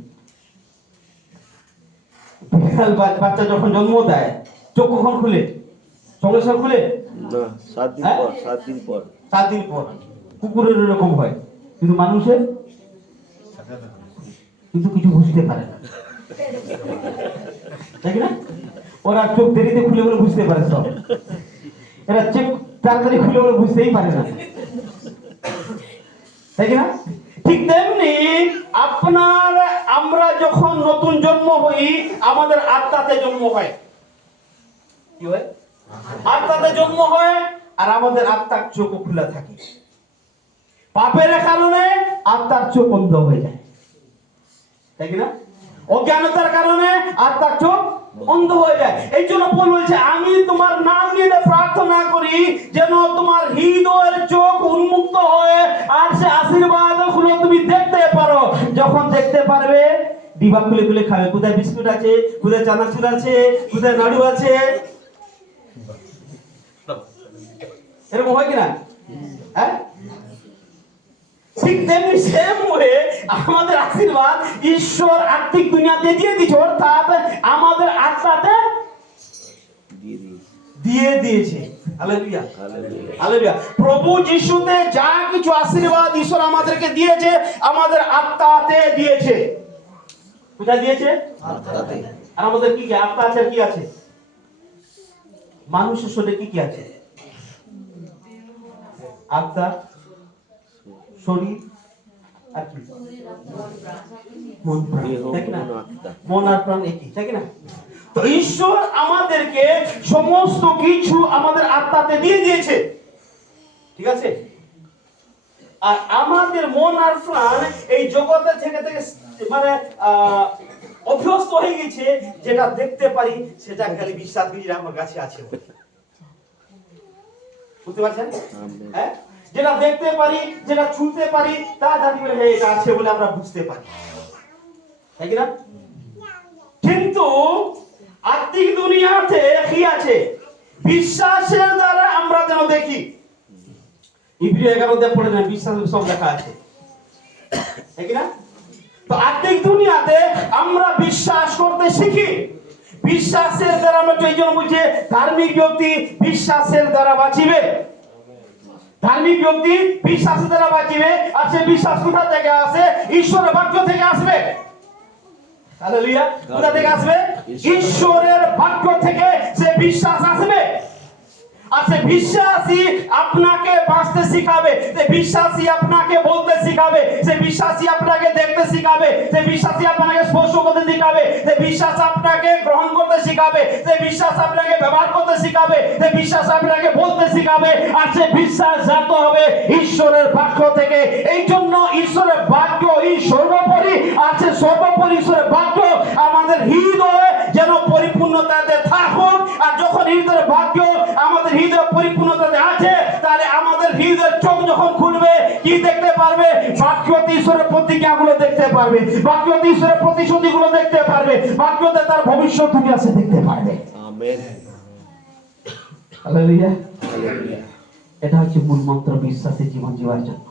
বিড়াল বাচ্চা যখন জন্ম দেয় চোখ কখন খুলে? সঙ্গে সঙ্গে খুলে না, 7 দিন পর। 7 দিন পর। 7 দিন পর। কুকুরের এরকম হয়, কিন্তু মানুষের কিন্তু কিছু বুঝতে পারে না, তাই না? ওরা চোখ দেরিতে খুলে বলে বুঝতে পারে সব, এরা চোখ তাড়াতাড়ি খুলে বলে বুঝতেই পারে না, তাই না? ঠিক তেমনি আপনার আমরা যখন নতুন জন্ম হই, আমাদের আত্মাতে জন্ম হয়। কি হয়? আত্মাতে জন্ম হয়, আর আমাদের আত্মার চোখ খোলা থাকে। পাপের কারণে আত্মার চোখ বন্ধ হয়ে যায়, তাই কি না? অজ্ঞানতার কারণে আত্মার চোখ বন্ধ হয়ে যায়। এই জন্য পৌল বলছে, আমি তোমার নাম নিয়ে প্রার্থনা করি যেন তোমার হৃদয়ের চোখ উন্মুক্ত হয়ে আর সে আশীর্বাদ গুলো তুমি দেখতে পারো। যখন দেখতে পারবে, ডিবা খুলে খুলে খাবে, কোথায় বিস্কুট আছে, কোথায় চানাচুর আছে, কোথায় নাড়ু আছে। এরকম হয় কিনা? হ্যাঁ, ঠিক তেমনি সেম ওয়ে আমাদের আশীর্বাদ ঈশ্বর আত্মিক দুনিয়াতে দিয়ে দিয়েছে, অর্থাৎ আমাদের আত্মাতে দিয়ে দিয়েছে। Hallelujah, hallelujah. প্রভু যিশুতে যা কিছু আশীর্বাদ ঈশ্বর আমাদেরকে দিয়েছে, আমাদের আত্মাতে দিয়েছে। কোথায় দিয়েছে? আত্মাতে। আর আমাদের কি কি আত্মা আছে আর কি আছে? মানুষের শরীরে কি কি আছে? আত্মা, শরীর আর কি? মন প্রাণ, দেহ, তাই না? মন, আত্মা। মন আর প্রাণ একই, তাই না? তো ঈশ্বর আমাদেরকে সমস্ত কিছু আমাদের আত্মাতে দিয়ে দিয়েছে, ঠিক আছে? আর আমাদের মন আর প্রাণ এই জগতে থেকে থেকে মানে অভ্যস্ত হয়ে গেছে, যেটা দেখতে পারি সেটা খালি বিশ্বাস করি যে আমার কাছে আছে। বুঝতে পারছেন? হ্যাঁ, যেটা দেখতে পারি, যেটা ছুঁতে পারি, তা জানি বলে হ্যাঁ এটা আছে বলে আমরা বুঝতে পারি, তাই কি না? কিন্তু আত্মিক দুনিয়াতে কি আছে? বিশ্বাসের দ্বারা আমরা যেন দেখি। ইব্রিয় 11 পড়ে না, বিশ্বাসের সব লেখা আছে, তাই কি না? তো আত্মিক দুনিয়াতে আমরা বিশ্বাস করতে শিখি। বিশ্বাসের দ্বারা আমরা এই জন্য বুঝে ধার্মিক ব্যক্তি বিশ্বাসের দ্বারা বাঁচিবে। ধার্মিক ব্যক্তি বিশ্বাসের দ্বারা বাঁচিবে। আর সে বিশ্বাস কোথা থেকে আসে? ঈশ্বরের বাক্য থেকে আসবে। হালেলুয়া। কোথা থেকে আসবে? ঈশ্বরের বাক্য থেকে সে বিশ্বাস আসবে। আর সে বিশ্বাসী আপনাকে বাঁচতে শিখাবে, সে বিশ্বাসী আপনাকে বলতে শিখাবে, সে বিশ্বাসী আপনাকে দেখতে শিখাবে, সে বিশ্বাসী আপনাকে স্পর্শ করতে শিখাবে, সে বিশ্বাস আপনাকে গ্রহণ করতে শিখাবে, সে বিশ্বাস আপনাকে ব্যবহার করতে শিখাবে, সে বিশ্বাস আপনাকে বলতে শিখাবে। আর সে বিশ্বাস জাত হবে ঈশ্বরের বাক্য থেকে। এই জন্য ঈশ্বরের বাক্য সর্বোপরি আছে, সর্বোপরি ঈশ্বরের বাক্য আমাদের হৃদয়ে যেন পরিপূর্ণতাতে থাকুক। আর যখন হৃদয়ের বাক্য আমাদের হৃদয় পরিপূর্ণতাতে আছে, তাহলে আমাদের হৃদয়ের চোখ যখন খুলবে কি দেখতে পারবে? বাক্যতে ঈশ্বরের প্রতিজ্ঞাগুলো দেখতে পারবে, বাক্যতে ঈশ্বরের প্রতিশ্রুতিগুলো দেখতে পারবে, বাক্যতে তার ভবিষ্যৎ দুনিয়া সে দেখতে পারবে। আমেন। হালেলুয়া। হালেলুয়া। এটা হচ্ছে মূল মন্ত্র বিশ্বাসী জীবন জীবনের জন্য।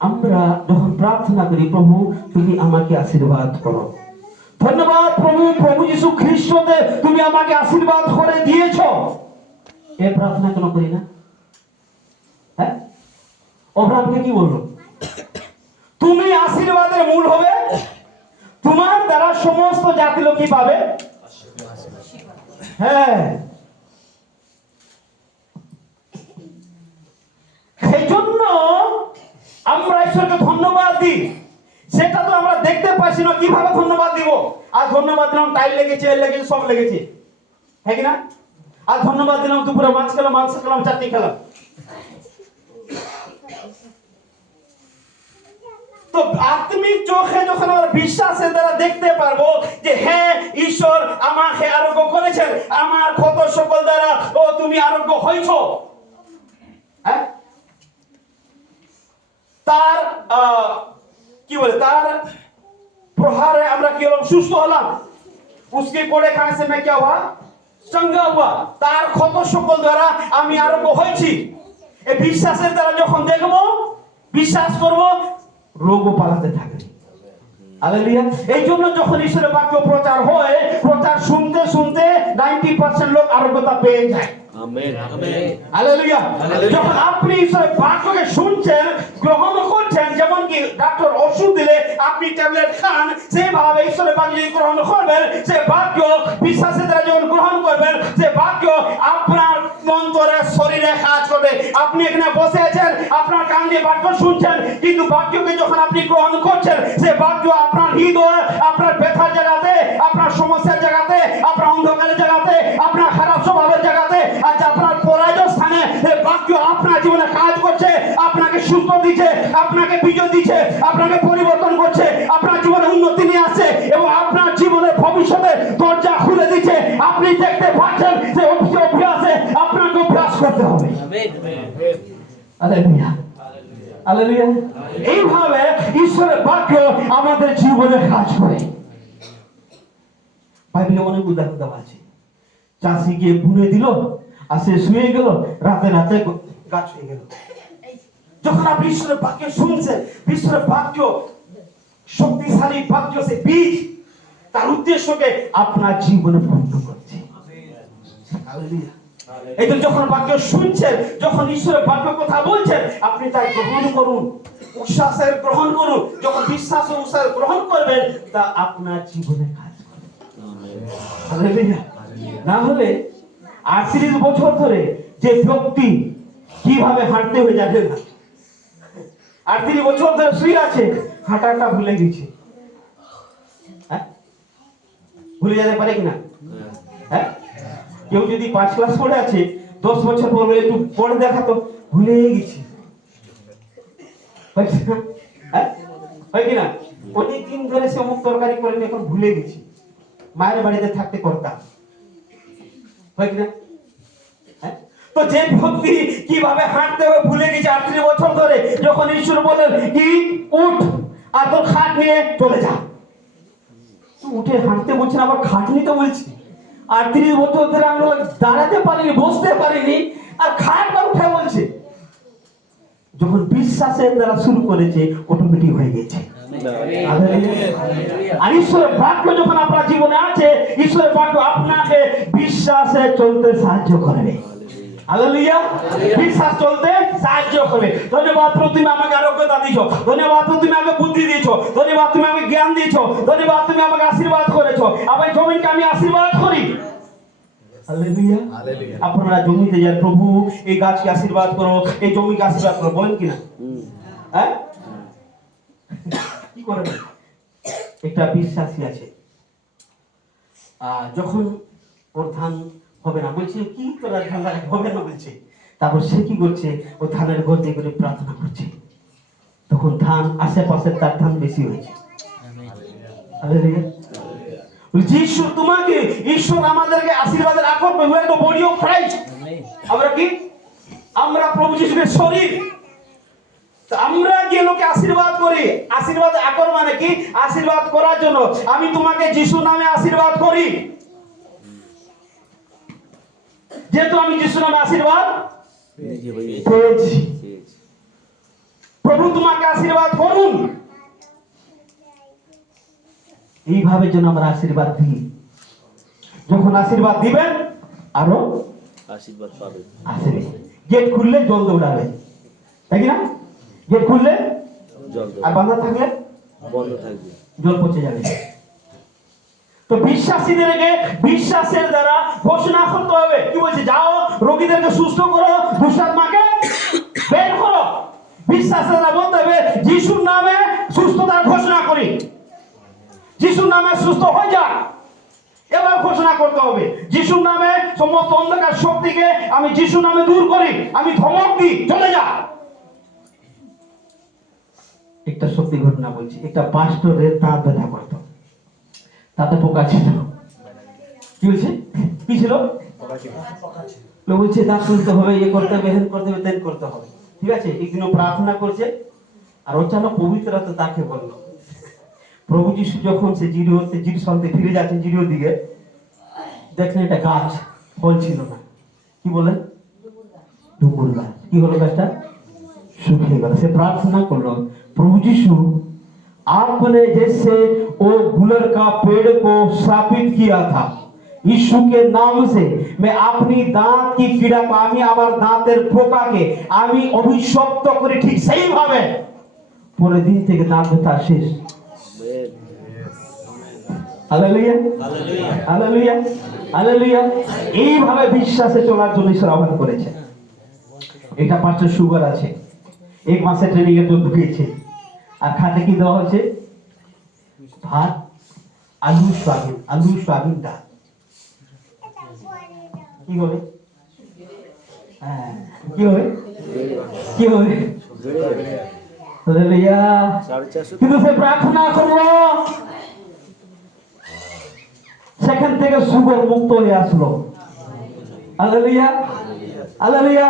আমরা যখন প্রার্থনা করি, প্রভু তুমি আমাকে আশীর্বাদ করো, ধন্যবাদ প্রভু, প্রভু যীশু খ্রিস্টতে তুমি আমাকে আশীর্বাদ করে দিয়েছো, এই প্রার্থনা কেন করি না? হ্যাঁ, অব্রাহামকে কি বললো? তুমি আশীর্বাদের মূল হবে, তোমার দ্বারা সমস্ত জাতি লোক কি পাবে? হ্যাঁ, সেই জন্য আমরা ঈশ্বরকে ধন্যবাদ দিই। সেটা তো আমরা দেখতে পাচ্ছি না, কিভাবে ধন্যবাদ দিব? আর ধন্যবাদ দিলাম টাইল লেগেছে, এর লেগেছে, সব লেগেছে, হ্যাঁ কি না? আর ধন্যবাদ দিলাম দুপুরে মাছ খেলাম, মাংস খেলাম, চাটনি খেলাম। তো আত্মিক চোখে যখন আমরা বিশ্বাসের দ্বারা দেখতে পারবো যে হ্যাঁ ঈশ্বর আমাকে আরোগ্য করেছেন, আমার ক্ষত সকল দ্বারা ও তুমি আরোগ্য হয়েছো, হ্যাঁ, তার কি বলে, তার প্রহারে আমরা কি হলাম? সুস্থ হলাম। उसके कोड़े खाने से मैं क्या हुआ? चंगा हुआ। তার ক্ষত সকল দ্বারা আমি আরোগ্য হয়েছি। এই বিশ্বাসের দ্বারা যখন দেখবো, বিশ্বাস করব, রোগও পালাতে থাকবে। হালেলুয়া। এই জন্য যখন ঈশ্বরের বাক্য প্রচার হয়, প্রচার শুনতে শুনতে 90% লোক আরোগ্যতা পেয়ে যায়। আমেন। আমেন। হালেলুয়া। যখন আপনি ঈশ্বরের বাক্যকে শুনছেন, গ্রহণ করছেন, যেমন কি ডাক্তার ওষুধ দিলে আপনি ট্যাবলেট খান, সেইভাবে ঈশ্বরের বাক্য যদি গ্রহণ করবেন, সে বাক্য বিশ্বাসের দ্বারা যখন গ্রহণ করবেন, সে বাক্য আপনার অন্তরে শরীরে কাজ করবে। আপনি এখানে বসে আছেন, আপনার কান দিয়ে বাক্য শুনছেন, কিন্তু বাক্যকে যখন আপনি গ্রহণ করছেন, সে বাক্য আপনার হৃদয়, আপনার ব্যথার জায়গাতে, আপনার সমস্যার জায়গাতে, আপনার অন্ধকারের জায়গাতে, আপনার খারাপ স্বভাবের জায়গাতে, আজ আপনার পরাজয় স্থানে বাক্য আপনার জীবনে কাজ করছে, আপনাকে সুস্থ দিচ্ছে, আপনাকে বিজয় দিচ্ছে, আপনাকে পরিবর্তন করছে, আপনার জীবনে উন্নতি নিয়ে আসছে এবং আপনার জীবনের ভবিষ্যতে দরজা খুলে দিচ্ছে। আপনি দেখতে পাচ্ছেন যে অভ্যাসে আপনাকে অভ্যাস করতে হবে। হালেলুয়া। হালেলুয়া। এইভাবে ঈশ্বরের বাক্য আমাদের জীবনে কাজ করে। বাইবেলে অনেক উদাহরণ দেওয়া আছে। চাষি গিয়ে বুনে দিল, আর সে শুয়ে গেল, রাতে রাতে গাছ হয়ে গেল। যখন আপনি ঈশ্বরের বাক্য শুনছেন, ঈশ্বরের বাক্য শক্তিশালী বাক্য, সে বীজ তার উদ্দেশ্যকে আপনার জীবনে পূর্ণ করছে। হালেলুয়া। এই তো যখন বাক্য শুনছেন, যখন ঈশ্বরের বাক্য কথা বলছেন, আপনি তাই গ্রহণ করুন। উচ্ছ্বাসের গ্রহণ করুন। যখন বিশ্বাস ও উচ্ছ্বাস গ্রহণ করবেন, তা আপনার জীবনে কাজ করবে। হালেলুয়া। না হলে 38 বছর ধরে যে ব্যক্তি কিভাবে হাঁটতে হয়ে যাবে না, 38 বছর ধরে শুয়ে আছে, হাঁটাটা ভুলে গেছে। হ্যাঁ, ভুলে যেতে পারে কিনা? হ্যাঁ, কেউ যদি 5 ক্লাস পড়ে আছে, 10 বছর পরে একটু পড়ে দেখাতো, ভুলে গেছি। হ্যাঁ, হয় কিনা? অনেক দিন ধরে সে অমুক তরকারি করেনি, এখন ভুলে গেছি, মায়ের বাড়িতে থাকতে করতাম। হয় কিনা? হ্যাঁ? তো যে ব্যক্তি কিভাবে হাঁটতে হবে ভুলে গেছে 38 বছর ধরে, যখন ঈশ্বর বলেন কি উঠ আর তোর খাট নিয়ে চলে যা, উঠে হাঁটতে বলছে না, আবার খাট নিতে বলছে। 38 বছর ধরে আমি দাঁড়াতে পারিনি, বসতে পারিনি, আর খাট বার উঠে বলছে। যখন বিশ্বাসের দ্বারা শুরু করেছে, অটোমেটিক হয়ে গেছে। আর ঈশ্বরের বাক্য যখন আপনার জীবনে আছে, ঈশ্বরের বাক্য আপনাকে বিশ্বাসে চলতে সাহায্য করবে। হালেলুয়া। বিশ্বাস চলতে সাহায্য করবে। ধন্যবাদ প্রভু, তুমি আমাকে আরোগ্যতা দিয়েছো। ধন্যবাদ প্রভু, তুমি আমাকে বুদ্ধি দিয়েছো। ধন্যবাদ তুমি আমাকে জ্ঞান দিয়েছো। ধন্যবাদ তুমি আমাকে আশীর্বাদ করেছো। আবার জমিকে আমি আশীর্বাদ করি। হালেলুয়া। আপনারা জমিতে যান, প্রভু এই গাছকে আশীর্বাদ করো, এই জমিকে আশীর্বাদ করো, বলেন কিনা? হ্যাঁ, কি করবে? একটা বিশ্বাসী আছে, যখন ওর ধান হবে না, বলছে কি তোরা ধান হবে না বলছে, তারপর সে কি করছে, ও ধানের গর্তে করে প্রার্থনা করছে, তখন ধান আশেপাশে তার ধান বেশি হয়েছে। ঈশ্বর তোমাকে, ঈশ্বর আমাদেরকে আশীর্বাদের আকর করবে। We are the body of Christ. আমরা কি? আমরা প্রভু যিশুর শরীর। আমরা যে লোকে আশীর্বাদ করি, আশীর্বাদ আকর মানে কি? আশীর্বাদ করার জন্য। আমি তোমাকে যিশু নামে আশীর্বাদ করি, যেহেতু আমি যিশু নামে আশীর্বাদ পেয়েছি। প্রভু তোমাকে আশীর্বাদ করুন। এইভাবে যেন আমরা আশীর্বাদ দিই। যখন আশীর্বাদ দিবেন, আরো আশীর্বাদ পাবে। আসবে। গেট খুললে জল দৌড়াবে, তাই না? গেট খুললে জল, আর বাঁধা থাকলে বন্ধ থাকবে, জল পচে যাবে। তো বিশ্বাসীদেরকে বিশ্বাসের দ্বারা ঘোষণা করতে হবে। কি বলছে? যাও, রোগীদেরকে সুস্থ করো, দুষ্টাত্মাকে বের করো। বিশ্বাসের দ্বারা বলতে হবে, যিশুর নামে সুস্থতার ঘোষণা করি, যিশুর নামে সুস্থ হয়ে যা। এবার ঘোষণা করতে হবে, যিশুর নামে সমস্ত অন্ধকার শক্তিকে আমি যিশুর নামে দূর করি, আমি ধমক দিই, চলে যা। একটা সত্যি ঘটনা বলছি। একটা পাস্টরের দাঁত ব্যথা করতো, তাতে পোকা ছিল। কি হয়েছে? কি ছিল? লোক বলছে দাঁত তুলতে হবে, ইয়ে করতে হবে, হেন করতে হবে, তেন করতে হবে। ঠিক আছে, একদিনও প্রার্থনা করছে, আর অচানক পবিত্র আত্মা তাকে বললো, প্রভু যিশু যখন সে জিরো সন্তে ফিরে যাচ্ছেন জিরোর দিকে, দেখলেন একটা গাছ, ফল ছিল না। কি বলে? ডুমুর গাছ। কি হলো গাছটা? শুকিয়ে গেল। সে प्रार्थना করলো, प्रभु यीशु आपने जैसे वो गुलर का पेड़ को स्थापित किया था, यीशु के नाम से मैं अपनी दांत की कीड़ा को, আমি আমার দাঁতের পোকাকে আমি অভিশপ্ত করে ঠিক সেই ভাবে পরের দিন থেকে দাঁত ব্যথা শেষ। Hallelujah, hallelujah, hallelujah. এইভাবে বিশ্বাসে চলার জন্য ঈশ্বর আহ্বান করেছে। এটা পাঁচটা সুগার আছে, 1 মাসে ট্রেনিং এর জন্য ঢুকিয়েছে, আর খাতে কি দেওয়া হচ্ছে? ভাত, আলু, সয়াবিন, আলু সয়াবিন ডাল। কি হবে? হ্যাঁ, কি হবে? কি হবে? হালেলুয়া। কিন্তু সে প্রার্থনা করলো, সেখান থেকে সুগার মুক্ত হয়ে আসলো। Hallelujah, hallelujah.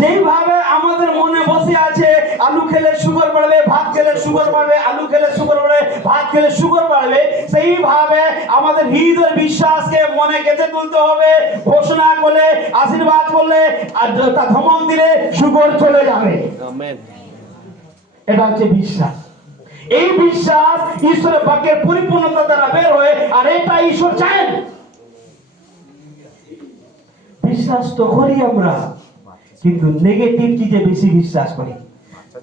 যেইভাবে আমাদের মনে বসে আছে আলু খেলে সুগার বাড়বে, ভাত খেলে সুগার বাড়বে, আলু খেলে সুগার বাড়বে, ভাত খেলে সুগার বাড়বে, সেইভাবে আমাদের হৃদয়ের বিশ্বাসকে মনে গেঁথে তুলতে হবে। ঘোষণা করলে, আশীর্বাদ করলে, আর তা ধমক দিলে সুগার চলে যাবে। আমেন। এটা হচ্ছে বিশ্বাস। এই বিশ্বাস ঈশ্বরের বাক্যের পরিপূর্ণতা দ্বারা বের হয়ে, আর এটা ঈশ্বর চান। বিশ্বাস তো করি আমরা, কিন্তু নেগেটিভ চিজে বেশি বিশ্বাস করি।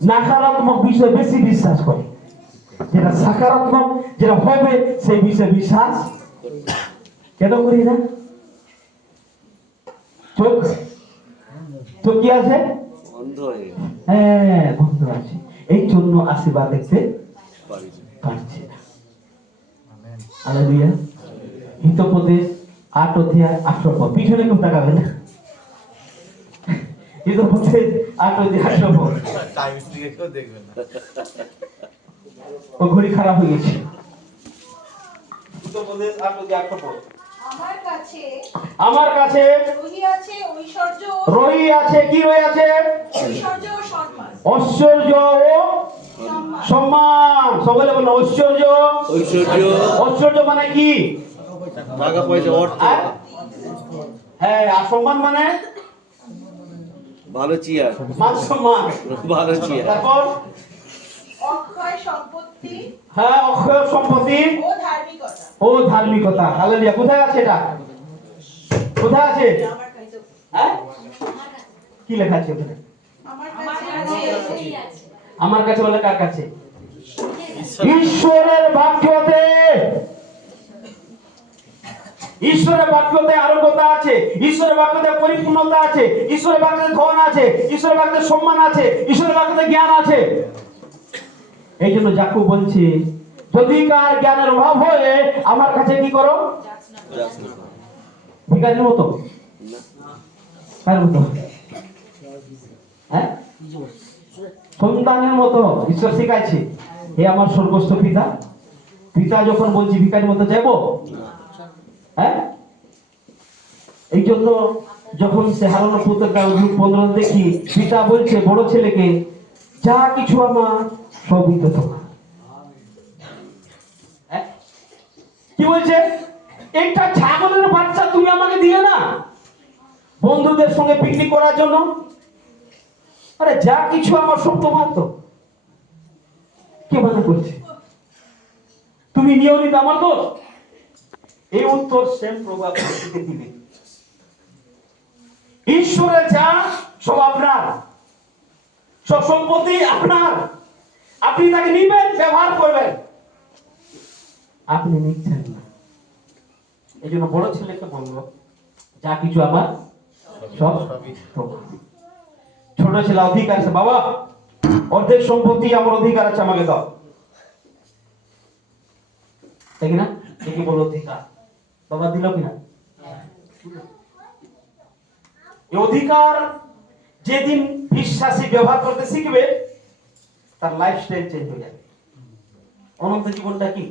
নকারাত্মক বিষয় বেশি বিশ্বাস করে, যেটা সকারাত্মক যেটা হবে সেই বিষয়ে বিশ্বাস কেন করি না? চোখ চোখ কি আছে? অন্ধ হয়ে হ্যাঁ, বন্ধ আছে, এই জন্য আশীর্বাদ দেখতে পারি পারছে না। হালেলুয়া। হিতোপদেশ 8 অধ্যায় 18 পদ, পিছনে কেউ তাকাবে না। হিতোপদেশ 8 অধ্যায় 18 পদ। টাইম দিয়ে কেউ দেখবে না। ও ঘড়ি খারাপ হয়ে গেছে। হিতোপদেশ 8 অধ্যায় 18 পদ। আমার কাছে রহি রহি আছে কি রহি আছে? ঐশ্বর্য ও সম্মান। ঐশ্বর্য ও সম্মান। সকলে বলেন ঐশ্বর্য। ঐশ্বর্য ঐশ্বর্য মানে কি? টাকা পয়সা অর্থ হ্যাঁ, আর সম্মান মানে ভালো চেয়ার মান সম্মান। ভালো চেয়ার তারপর অক্ষয় সম্পত্তি হ্যাঁ, অক্ষয় সম্পত্তি ও ধার্মিকতা। ও ধার্মিকতা। হালেলুয়া। কোথায় আছে এটা? কোথায় আছে? আমার কাছে হ্যাঁ, কি লেখা আছে ওখানে? আমার আমার কাছে বলে কার কাছে? ঈশ্বরের বাক্যতে। ঈশ্বরের বাক্যতে আরোগ্যতা আছে, ঈশ্বরের বাক্যতে পরিপূর্ণতা আছে, ঈশ্বরের বাক্যতে ধন আছে, ঈশ্বরের বাক্যতে সম্মান আছে, ঈশ্বরের বাক্যতে জ্ঞান আছে। এই জন্য যাকুব বলছে, যদি কার জ্ঞানের অভাব হয় আমার কাছে কি করো? ভিখারির মতো। কার মতো? হ্যাঁ, সন্তানের মতো। ঈশ্বর শিখাইছে, হে আমার স্বর্গস্থ পিতা। পিতা যখন বলছি ভিখারির মতো যাবো? হ্যাঁ, এই জন্য যখন সে হারানো পুত্রটা 15 দেখি, পিতা বলছে বড় ছেলেকে, যা কিছু আমার সবই তো তোমার। হ্যাঁ? কি বলছে? একটা ছাগলের বাচ্চা তুমি আমাকে দিলে না বন্ধুদের সঙ্গে পিকনিক করার জন্য? আরে যা কিছু আমার সব তোমার তো। কে মানে করছে তুমি নিয়মিত আমার দোষ? এই উত্তর সেম প্রভু আপনাকে দিবে। ঈশ্বরের যা সব আপনার, সব সম্পত্তি আপনার। আপনি তাকে নিবেন, ব্যবহার করবেন। আপনি নিচ্ছেন না। এই জন্য বড় ছেলেকে বলবো, যা কিছু আমার সব তোমার। ছোট ছেলে অধিকার আছে, বাবা অর্ধেক সম্পত্তি আমার অধিকার আছে, আমাকে দাও। তাই না? কি বলো অধিকার? বাবা দিল কিনা? এই অধিকার যেদিন বিশ্বাসী ব্যবহার করতে শিখবে, তার লাইফস্টাইল চেঞ্জ হয়ে যাবে। অনন্ত জীবনটা কি?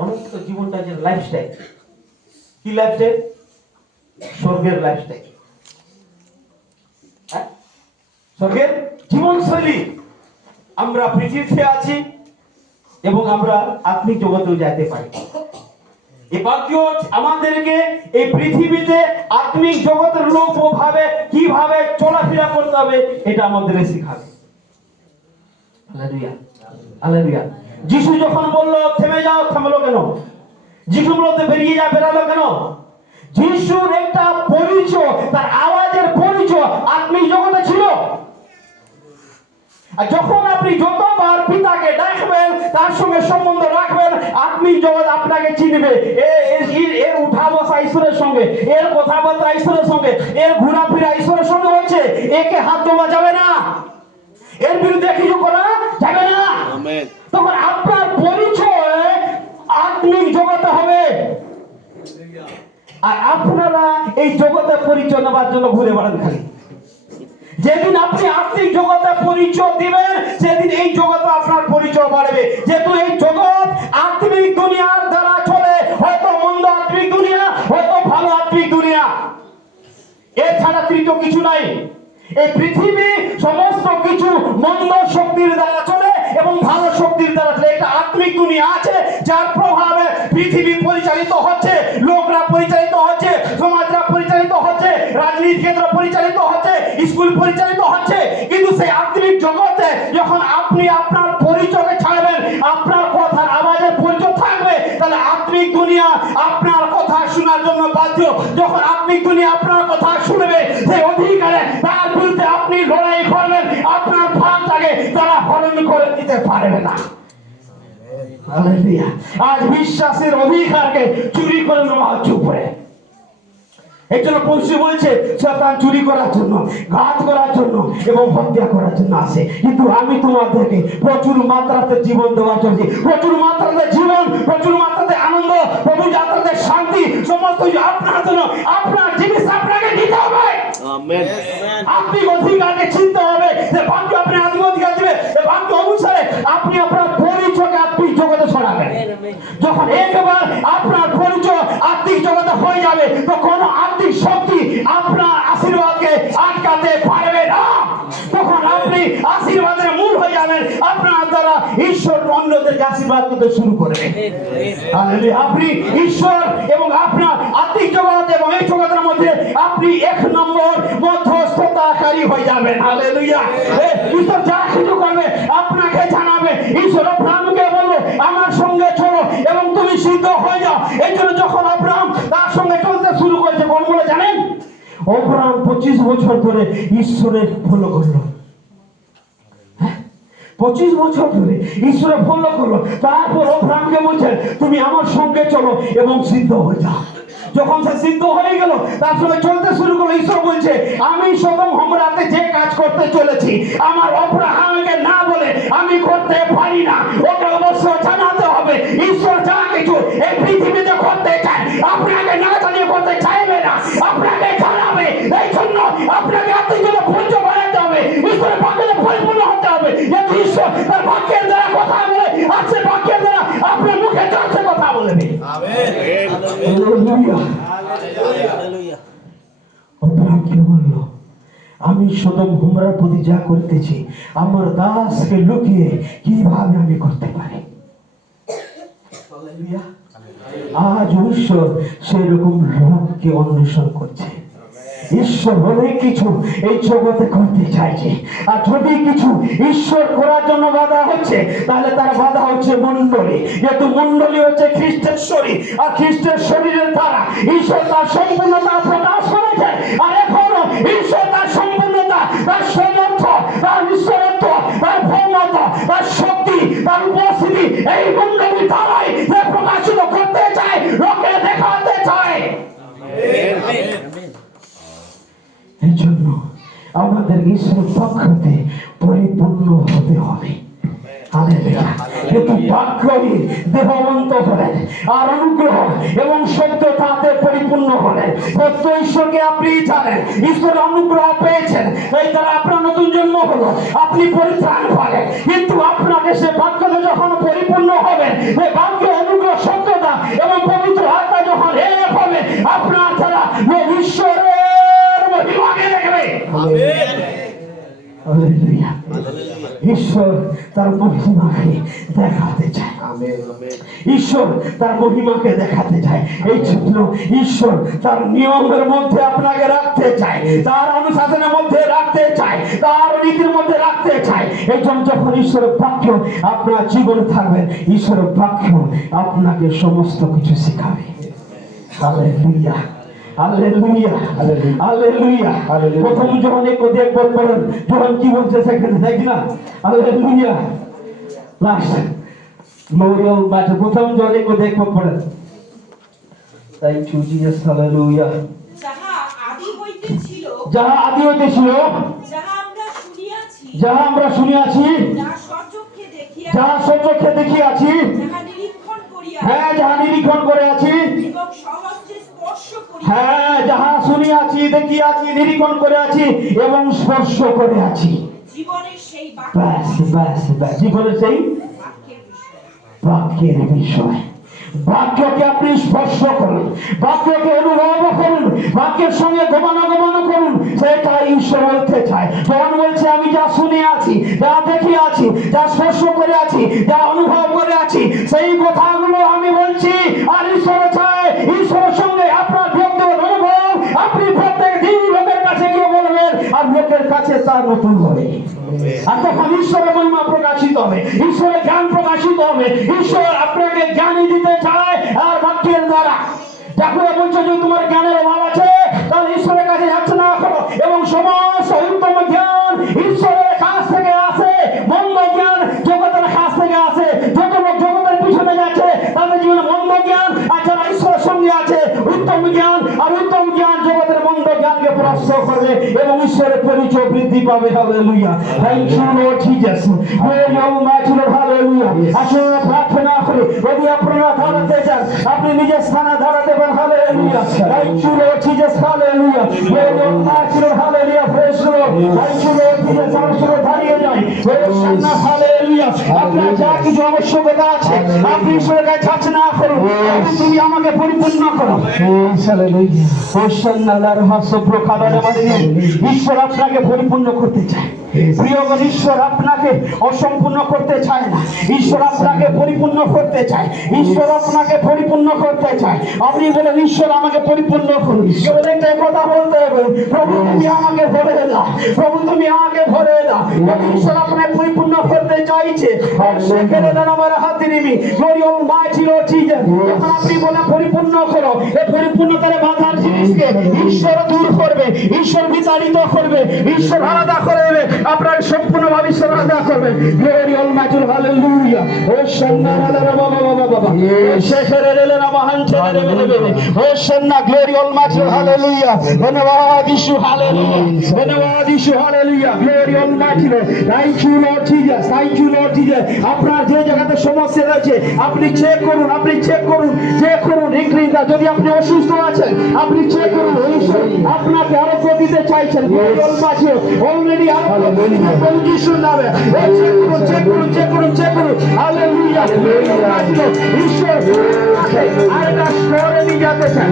অনন্ত জীবনটা যে লাইফস্টাইল, কি লাইফস্টাইল? স্বর্গের লাইফস্টাইল। হ্যাঁ, স্বর্গের জীবনশৈলী। আমরা পৃথিবীতে আছি এবং আমরা আত্মিক জগতেও যেতে পারি। এই বাক্য আমাদেরকে এই পৃথিবীতে আত্মিক জগতের লোক ভাবে কিভাবে চলাফেরা করতে হবে এটা আমাদের শেখাবে। Hallelujah, hallelujah. যিশু যখন বলল থেমে যাও, থামলো কেন? যিশু বলতে বেরিয়ে যা, বেরালো কেন? যিশুর একটা পরিচয়, তার আওয়াজের পরিচয় আত্মিক জগতে ছিল। আর যখন আপনি যতবার পিতাকে ডাকবেন, তার সঙ্গে সম্বন্ধ রাখবেন, আত্মিক জগৎ আপনাকে চিনবে। এর উঠা বসা ঈশ্বরের সঙ্গে, এর কথাবার্তা ঈশ্বরের সঙ্গে, এর ঘোরাফেরা ঈশ্বরের সঙ্গে হচ্ছে, একে হাত দেওয়া যাবে না, এর বিরুদ্ধে কিছু করা যাবে না। তখন আপনার পরিচয় আত্মিক জগতে হবে। আর আপনারা এই জগতে পরিচয় নেবার জন্য ঘুরে বেড়ান খালি। যেদিন আপনি আত্মিক জগতে পরিচয় দিবেন, সেদিন এই জগতে আপনার পরিচয় বাড়বে। যেহেতু এই জগৎ আত্মিক দুনিয়ার দ্বারা চলে, হয়তো মন্দ আত্মিক দুনিয়া, হয়তো ভালো আত্মিক দুনিয়া, এছাড়া তৃতীয় কিছু নাই। এই পৃথিবী সমস্ত কিছু মন্দ শক্তির দ্বারা চলে এবং ভালো শক্তির দ্বারা চলে। একটা আত্মিক দুনিয়া আছে যার প্রভাবে পৃথিবী পরিচালিত হচ্ছে, লোকরা পরিচালিত হচ্ছে, সমাজরা পরিচালিত হচ্ছে, রাজনীতি কেন্দ্র পরিচালিত হচ্ছে, স্কুল পরিচালিত হচ্ছে। কিন্তু সেই আত্মিক জগতে যখন আপনি আপনার পরিচয়কে ছাড়বেন, আপনার কথার আওয়াজের পরিচয় থাকবে, তাহলে আত্মিক দুনিয়া আপনার কথা শোনার জন্য বাধ্য। যখন আত্মিক দুনিয়া আপনার কথা শুনবে, সেই অধিকারে তার বিরুদ্ধে আপনি লড়াই করবেন, আপনার তারা হরণ করে দিতে পারবে না। হালেলুয়া। আজ বিশ্বাসের অধিকারকে চুরি করে নেওয়া হচ্ছে উপরে। এই জন্য পৌঁছে বলছে শয়তান চুরি করার জন্য, ঘাত করার জন্য এবং হত্যা করার জন্য আসে, কিন্তু আমি তোমাদেরকে প্রচুর মাত্রাতে জীবন দেওয়ার জন্য, প্রচুর মাত্রাতে জীবন, প্রচুর মাত্রাতে আনন্দ, প্রচুর মাত্রাতে শান্তি, সমস্ত কিছু আপনার জন্য, আপনার জিনিস আপনাকে দিতে হবে। আমেন। আপনি অধিকারকে চিনতে হবে যে বাক্য আপনি আত্মিক অধিকার দিবে, এই বাক্য অনুসারে আপনি আপনার পরিচয়কে আত্মিক জগতে ছড়াবেন। যখন একবার আপনার পরিচয় আত্মিক জগতে হয়ে যাবে, তো কোনো আত্মিক শক্তি আপনার আশীর্বাদকে আটকাতে পারবে না। তখন আপনি আশীর্বাদের মূল হয়ে যাবেন, আপনার দ্বারা ঈশ্বর অন্যদেরকে আশীর্বাদ করতে শুরু করবে। হালেলুয়া। আপনি ঈশ্বর এবং আপনার আত্মিক জগৎ এবং এই জগতের মধ্যে আপনি এক নম্বর মধ্যস্থতাকারী হয়ে যাবেন। হালেলুয়া। ঈশ্বর যা কিছু করবে আপনাকে জানাবে। ঈশ্বর আব্রাহামকে বলল আমার সঙ্গে চলো এবং তুমি সিদ্ধ হয়ে যাও। এই জন্য যখন আব্রাহাম তার সঙ্গে চলতে শুরু করেছে, কোন বলে জানেন, আব্রাহাম 25 বছর ধরে ঈশ্বরের ফলো করলো। 25 বছর ধরে ঈশ্বরের ফলো করলো। তারপর আব্রাহামকে বলছে তুমি আমার সঙ্গে চলো এবং সিদ্ধ হয়ে যাও। যখন সে সিদ্ধ হয়ে গেল, তার সঙ্গে চলতে শুরু করলো, ঈশ্বর বলছে আমি সদম গমোরাতে যে কাজ করতে চলেছি আমার আব্রাহামকে না বলে আমি করতে পারি না, ওকে অবশ্যই জানাতে হবে। ঈশ্বর যা কিছু এই পৃথিবীতে করতে চায় আপনাকে না জানিয়ে করতে চাইবে না, আপনাকে জানাবে। এই জন্য আপনাকে আত্মিক জন্য পরিচয় বানাতে হবে, ঈশ্বরের বাক্যে পরিপূর্ণ হতে হবে। যেহেতু ঈশ্বর তার বাক্যের দ্বারা কথা বলে, আর সে বাক্যের দ্বারা আপনার মুখে যাচ্ছে কথা বলবে। হালেলুয়া। আব্রাহাম কি বলল, আমি সদম গমোরার প্রতি যা করতেছি আমার দাসকে লুকিয়ে কিভাবে আমি করতে পারি। হালেলুয়া। আজ ঈশ্বর সেরকম লোককে অন্বেষণ করছে। ঈশ্বর অনেক কিছু এই জগতে করতে চাইছে, আর যদি কিছু ঈশ্বর করার জন্য বাধা হচ্ছে, তাহলে তার বাধা হচ্ছে মণ্ডলী। যেহেতু মণ্ডলী হচ্ছে খ্রিস্টের শরীর, আর খ্রিস্টের শরীরের দ্বারা ঈশ্বর তার সম্পূর্ণতা প্রকাশ করেছে। আর এখনো ঈশ্বর তার সম্পূর্ণতা, তার সমর্থ, তার ঈশ্বরত্ব, তার ভৌমতা, তার শক্তি, তার উপস্থিতি এই মণ্ডলী দ্বারাই প্রকাশিত করতে চায়, লোকে দেখাতে চায়। এই জন্য আমাদের ঈশ্বরের পক্ষতে পরিপূর্ণ হতে হবে। হালেলুয়া। কিন্তু বাক্যই দেহবন্ত হলেন, আর অনুগ্রহ এবং সত্য তাতে পরিপূর্ণ হলেন। সত্য ঈশ্বরকে আপনি জানেন, ঈশ্বরের অনুগ্রহ পেয়েছেন, এই দ্বারা আপনার নতুন জন্ম হলো, আপনি পরিত্রাণ পালেন। কিন্তু আপনাকে সে বাক্যতে যখন পরিপূর্ণ হবে, সেই বাক্য অনুগ্রহ সত্যতা এবং পবিত্র আত্মা যখন এক হবে, আপনার দ্বারা ঈশ্বরের মহিমাকে দেখবে। হালেলুয়া। ঈশ্বর তার মহিমাকে দেখাতে চায়। ঈশ্বর তার মহিমাকে দেখাতে চায়। এই জন্য ঈশ্বর তার নিয়মের মধ্যে আপনাকে রাখতে চায়, তার অনুশাসনের মধ্যে রাখতে চায়, তার নীতির মধ্যে রাখতে চায়। এই জন্য যখন ঈশ্বরের বাক্য আপনার জীবনে থাকবে, ঈশ্বরের বাক্য আপনাকে সমস্ত কিছু শেখাবে। হালেলুয়া। হালেলুয়া। হালেলুয়া। প্রথম যখন একটু দেখবার পড়েন, যখন কি বলছে সেখানে দেখি না, হালেলুয়া। লাস্ট গ্লোরিয়াল বাচ্চা প্রথম যখন একটু দেখবার পড়েন, তাই চুজিয়াস। হালেলুয়া। যাহা আদি হইতে ছিল, যাহা আদি হইতে ছিল, যাহা আমরা শুনিয়াছি, যাহা আমরা শুনিয়াছি, যাহা স্বচক্ষে দেখিয়াছি, যাহা সচক্ষে দেখিয়াছি, যাহা নিরীক্ষণ করিয়াছি, হ্যাঁ যাহা নিরীক্ষণ করে আছি, এবং সহস্রে স্পর্শ করিয়াছি, হ্যাঁ যাহা শুনিয়াছি, দেখিয়াছি, নিরীক্ষণ করে আছি এবং স্পর্শ করে আছি। জীবনের সেই ব্যাস ব্যাস ব্যাস, জীবনের সেই বাক্যের বিষয়। বাক্যের বিষয়। বাক্যকে আপনি স্পর্শ করুন, বাক্যকে অনুভব করুন, বাক্যের সঙ্গে গমনাগমন করুন, সেটাই ঈশ্বর বলতে চায়। যখন বলছে আমি যা শুনে আছি, যা দেখে আছি, যা স্পর্শ করে আছি, যা অনুভব করে আছি, সেই কথাগুলো আমি বলছি। আর ঈশ্বর চায় ঈশ্বরের সঙ্গে আপনার ব্যক্তিগত অনুভব আপনি প্রত্যেক দিন লোকের কাছে গিয়ে বলবেন, আর লোকের কাছে তা নতুন হবে। আর তখন ঈশ্বরের মহিমা প্রকাশিত হবে, ঈশ্বরের জ্ঞান প্রকাশিত হবে। ঈশ্বর আপনাকে জ্ঞানী দিতে চায় আর বাক্যের দ্বারা। যাকে বলছে যে তোমার জ্ঞানের অভাব আছে, তাহলে ঈশ্বরের কাছে যাচনা করো এবং সমস্ত উত্তম জ্ঞান ঈশ্বরের কাছ থেকে আসে। মন্দ জ্ঞান জগতের কাছ থেকে আসে। যত লোক জগতের পিছনে যাচ্ছে তাদের জীবনে মন্দ জ্ঞান, আর যারা ঈশ্বরের সঙ্গে আছে উত্তম জ্ঞান, আর উত্তম জ্ঞান জগতের মন্দ জ্ঞানকে প্রশ্রয় করবে এবং ঈশ্বরের পরিচয় বৃদ্ধি পাবে। Hallelujah. Thank you Lord Jesus. Glory almighty Lord. Hallelujah. আসুন প্রার্থনা করি, যদি আপনারা দাঁড়াতে চান আপনি নিজের স্থানে দাঁড়াতে পারেন। Hallelujah. Thank you Lord Jesus. Hallelujah. Glory almighty Lord. Hallelujah. Praise the Lord. Thank you Lord Jesus. আমরা সবাই দাঁড়িয়ে যাই। হোসান্না। হালেলুয়া। আপনার যা কিছু আবশ্যকতা আছে আপনি ঈশ্বরের কাছে যাচনা করুন, তুমি আমাকে পরিপূর্ণ করো। হালেলুয়া। হোসান্না লার হাসব্র খাদারে মাদিনে। ঈশ্বর আপনাকে পরিপূর্ণ করতে চায়। প্রিয়গণ, ঈশ্বর আপনাকে অসম্পূর্ণ করতে চায় না, ঈশ্বর আপনাকে পরিপূর্ণ করতে চায়। ঈশ্বর আপনাকে পরিপূর্ণ করতে চায়। আপনি বলেন, ঈশ্বর আমাকে পরিপূর্ণ করুন। কেবল একটাই কথা বলতে হবে, প্রভু তুমি আমাকে ভরে দাও, প্রভু তুমি আমাকে ভরে দাও। ঈশ্বর আপনাকে পরিপূর্ণ করতে চাইছে। সেখানে দেন আমার হাতে নিবি। Glory almighty Lord Jesus. যখন আপনি বলেন পরিপূর্ণ করো, এই পরিপূর্ণতার বাধার জিনিসকে ঈশ্বর দূর করবে, ঈশ্বর বিতাড়িত করবে, ঈশ্বর আলাদা করে দেবে, আপনার সম্পূর্ণভাবে ঈশ্বর আলাদা করবে। Glory almighty. হালেলুয়া। হোসান্না বাবা শেখেরে না মহানচেরে বেলে হোসান্না। Glory almighty. হালেলুয়া। ধন্যবাদ ইসু। হালেলুয়া। ধন্যবাদ ইসু। Hallelujah. Glory almighty. Thank you Lord Jesus. Thank you Lord Jesus. আপনার যে জায়গাতে সমস্যা রয়েছে আপনি চেক করুন, আপনি চেক করুন, চেক করুন। ইংরেজিতে যদি আপনি অসুস্থ আছেন আপনি চেক করুন, ঈশ্বর আপনাকে আরোগ্য দিতে চাইছেন। Glory Almighty. অলরেডি আরোগ্য পজিশন নামে চেক করুন, চেক করুন, চেক করুন, চেক করুন। হালেলুয়া। Glory Almighty. ঈশ্বর আরেকটা স্তরে নিয়ে যেতে চান।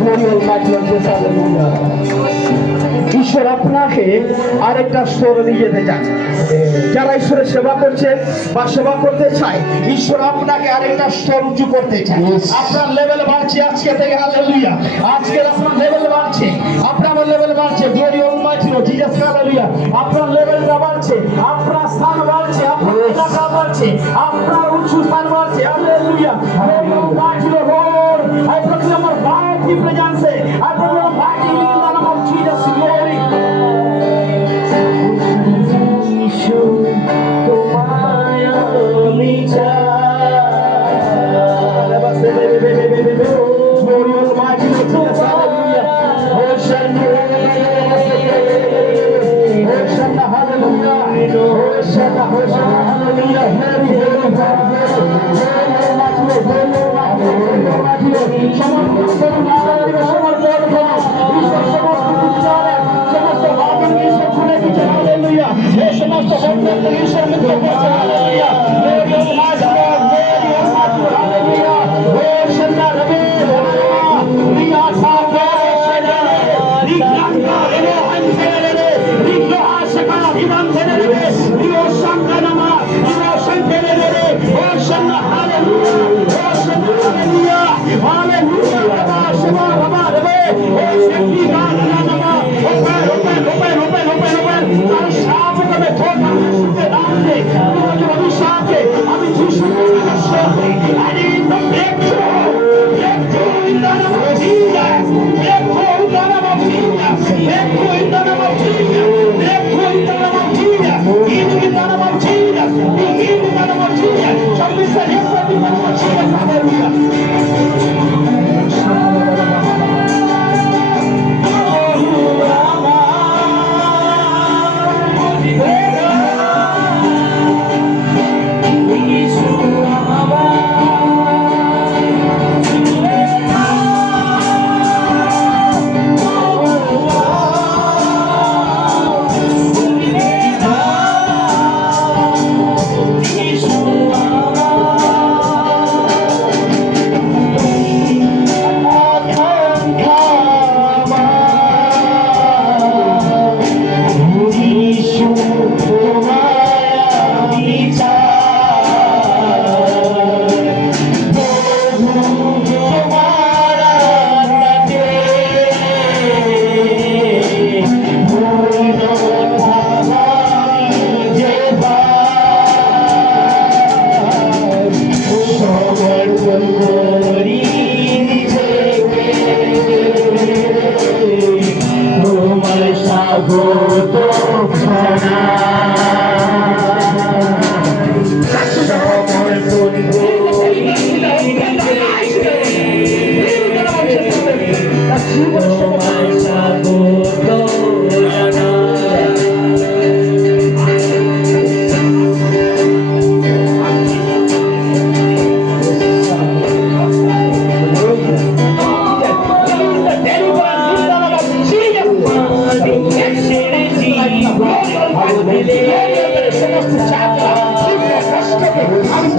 Glory almighty. হালেলুয়া। ঈশ্বর আপনাকে আরেকটা স্তরে নিয়ে যেতে চান। যারা ঈশ্বরের সেবা করছে বা সেবা করতে চায়, ঈশ্বর আপনাকে আরেকটা স্তর উঁচু করতে চায়। আপনার লেভেল বাড়ছে আজকে থেকে। হালেলুয়া। আজকে আপনার লেভেল বাড়ছে, আপনার লেভেল বাড়ছে। Glory almighty Lord Jesus. Hallelujah. আপনার লেভেলটা বাড়ছে, আপনার স্থান বাড়ছে, আপনার এলাকা বাড়ছে, আপনার উঁচু স্থান বাড়ছে। Hallelujah. Glory almighty Lord. I proclaim our mighty presence. I proclaim mighty in the name of Jesus. Glory. Glory Almighty Lord Jesus. Hallelujah. Hosanna. Hosanna. Hallelujah. Hosanna. Hosanna. Hallelujah. Glory, glory, glory, glory.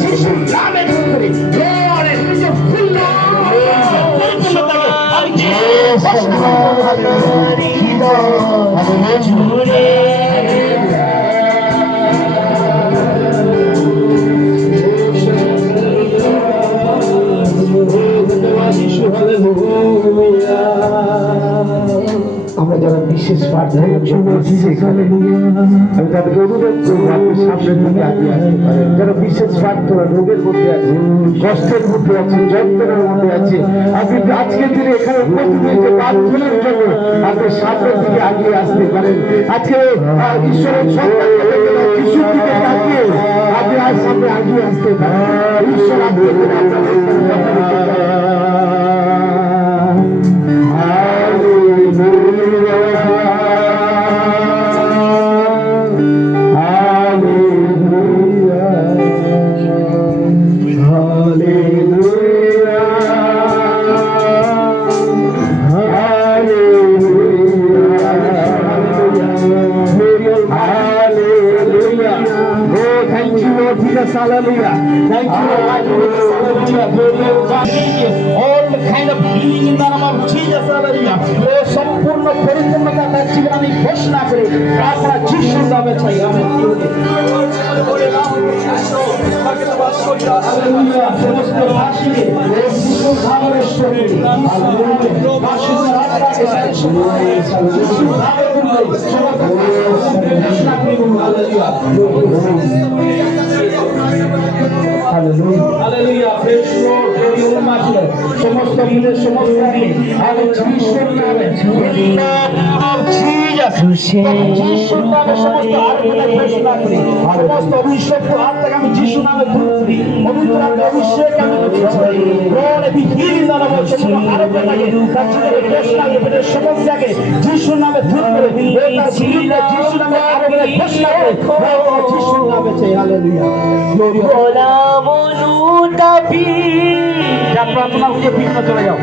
যিশুর নামে ধরে Lord, and with your full পরিপূর্ণতাকে আমি যিশুর ঘোষণা আমরা যারা বিশেষ প্রার্থনার জন্য এসেছি এখানে আমি তাদেরকে অনুরোধ করবো আপনি সামনের দিকে আগিয়ে আসতে পারেন। যারা বিশেষ প্রার্থনা রোগের মধ্যে আছে, কষ্টের মধ্যে আছে, যন্ত্রণার মধ্যে আছে, আপনি আজকের দিনে এখানে উপস্থিত হয়েছে প্রার্থনার জন্য আপনি সামনের দিকে আগিয়ে আসতে পারেন। আজকে ঈশ্বরের সন্তানকে দেখে না, যিশুর দিকে তাকিয়ে আপনি আজ সামনে আগিয়ে আসতে পারেন। ঈশ্বর আপনাদের আপনাদের কথা বলতে Hallelujah. Thank you, Lord. All the kind of healing in the name of Jesus. Hallelujah. সম্পূর্ণ পরিপূর্ণতা তার জীবনে আমি ঘোষণা করি। আপনারা যিশুর নামে চাই। আমেন। Hallelujah. সমস্ত বাসীকে যিশুর নামে স্তোত্র করি। Hallelujah. বাসীদের আত্মাকে যিশুর নামে ঘোষণা করি। Hallelujah. Hallelujah. Praise the Lord. Glory to God. সমস্ত মিলে সমস্ত আমি যিশুর নামে যিশুর নামে সমস্ত আত্মাকে ঘোষণা করি। সমস্ত অভিষেক আত্মাকে আমি যিশুর নামে গ্রহণ করি। পবিত্র আত্মার অভিষেক আমি গ্রহণ করি। Lord, every healing that I want to আরোগ্যটাকে তার জীবনে ঘোষণা করে সমস্যাকে যিশুর নামে গ্রহণ করে তার জীবনে যিশুর নামে আরোগ্য ঘোষণা করে যিশুর নামে চাই। Hallelujah. Glory to God. যা প্রার্থনা উঠে ভিন্ন চলে যাও।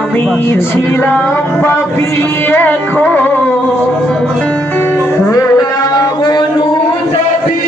আমি ছিলাম পাপী এখন হলাম অনুতাপী।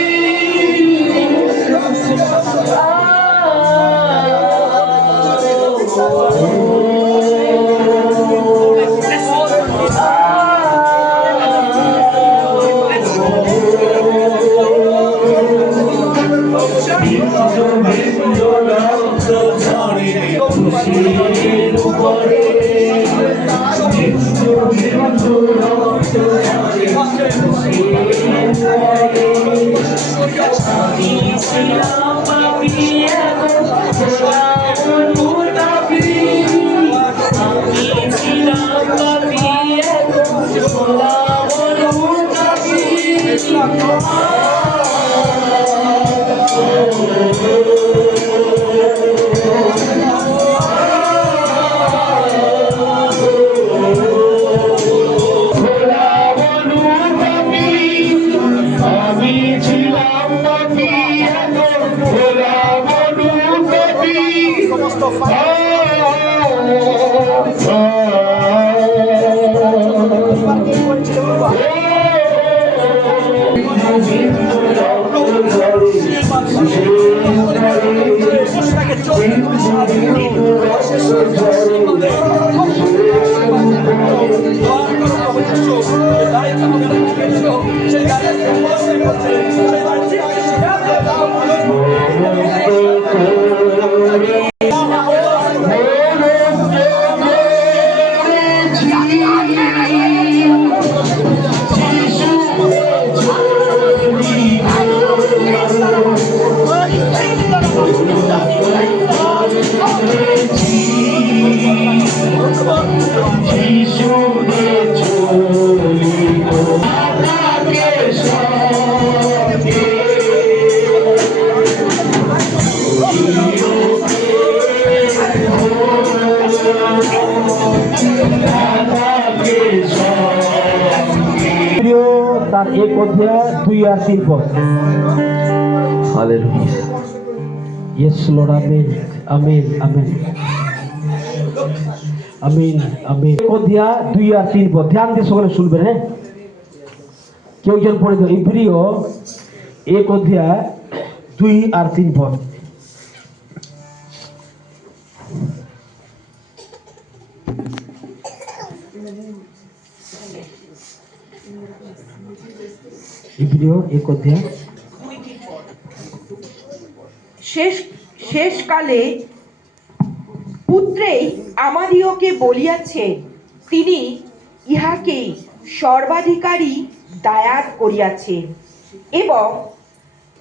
তার 1 অধ্যায় 2 আর 3 পদ। Hallelujah. Yes Lord, amen, amen, amen, amen, amen। 1 অধ্যায় 2 আর 3 পদ ধ্যান দিয়ে সকলে শুনবেন। হ্যাঁ, কেউ জন পড়ে দাও। ইব্রিয় 1 অধ্যায় 2 আর 3 পদ। ইব্রিয় 1 অধ্যায়। শেষকালে পুত্রেই আমাদিওকে বলিয়াছে, তিনি ইহাকে সর্বাধিকারী দায়াত করিয়াছেন এবং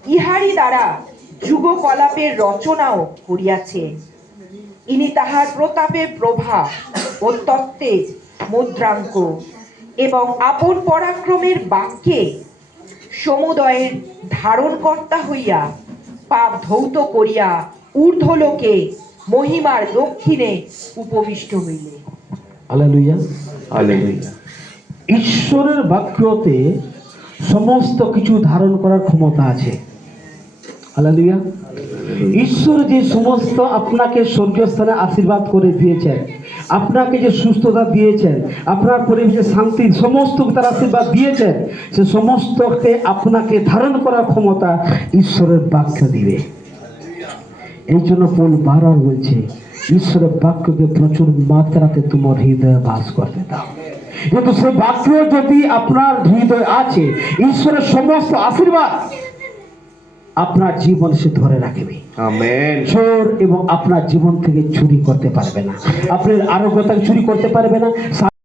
ইহারি দ্বারা যুগকলাপের রচনাও করিয়াছেন। ইনি তাহার প্রতাপের প্রভা ও তত্ত্বের মুদ্রাঙ্ক এবং আপন পরাক্রমের বাক্যে সমুদয়ের ধারণকর্তা হইয়া পাপ ধৌত করিয়া ঊর্ধ্বলোকে মহিমার দক্ষিণে উপবিষ্ট হইলে। Hallelujah, hallelujah. ঈশ্বরের বাক্যতে সমস্ত কিছু ধারণ করার ক্ষমতা আছে। হালেলুয়া। ঈশ্বর যে সমস্ত আপনাকে স্বর্গস্থানে আশীর্বাদ করে দিয়েছেন, আপনাকে যে সুস্থতা দিয়েছেন, আপনার পরিবেশে শান্তি, সমস্ত তার আশীর্বাদ দিয়েছেন, সে সমস্তকে আপনাকে ধারণ করার ক্ষমতা ঈশ্বরের বাক্য দিবে। এই জন্য পৌল বারবার বলছে, ঈশ্বরের বাক্যকে প্রচুর মাত্রাতে তোমার হৃদয়ে বাস করতে দাও। কিন্তু সে বাক্য যদি আপনার হৃদয়ে আছে, ঈশ্বরের সমস্ত আশীর্বাদ আপনার জীবন সে ধরে রাখবে। আমেন। চোর এবং আপনার জীবন থেকে চুরি করতে পারবে না, আপনার আরোগ্যতা চুরি করতে পারবে না।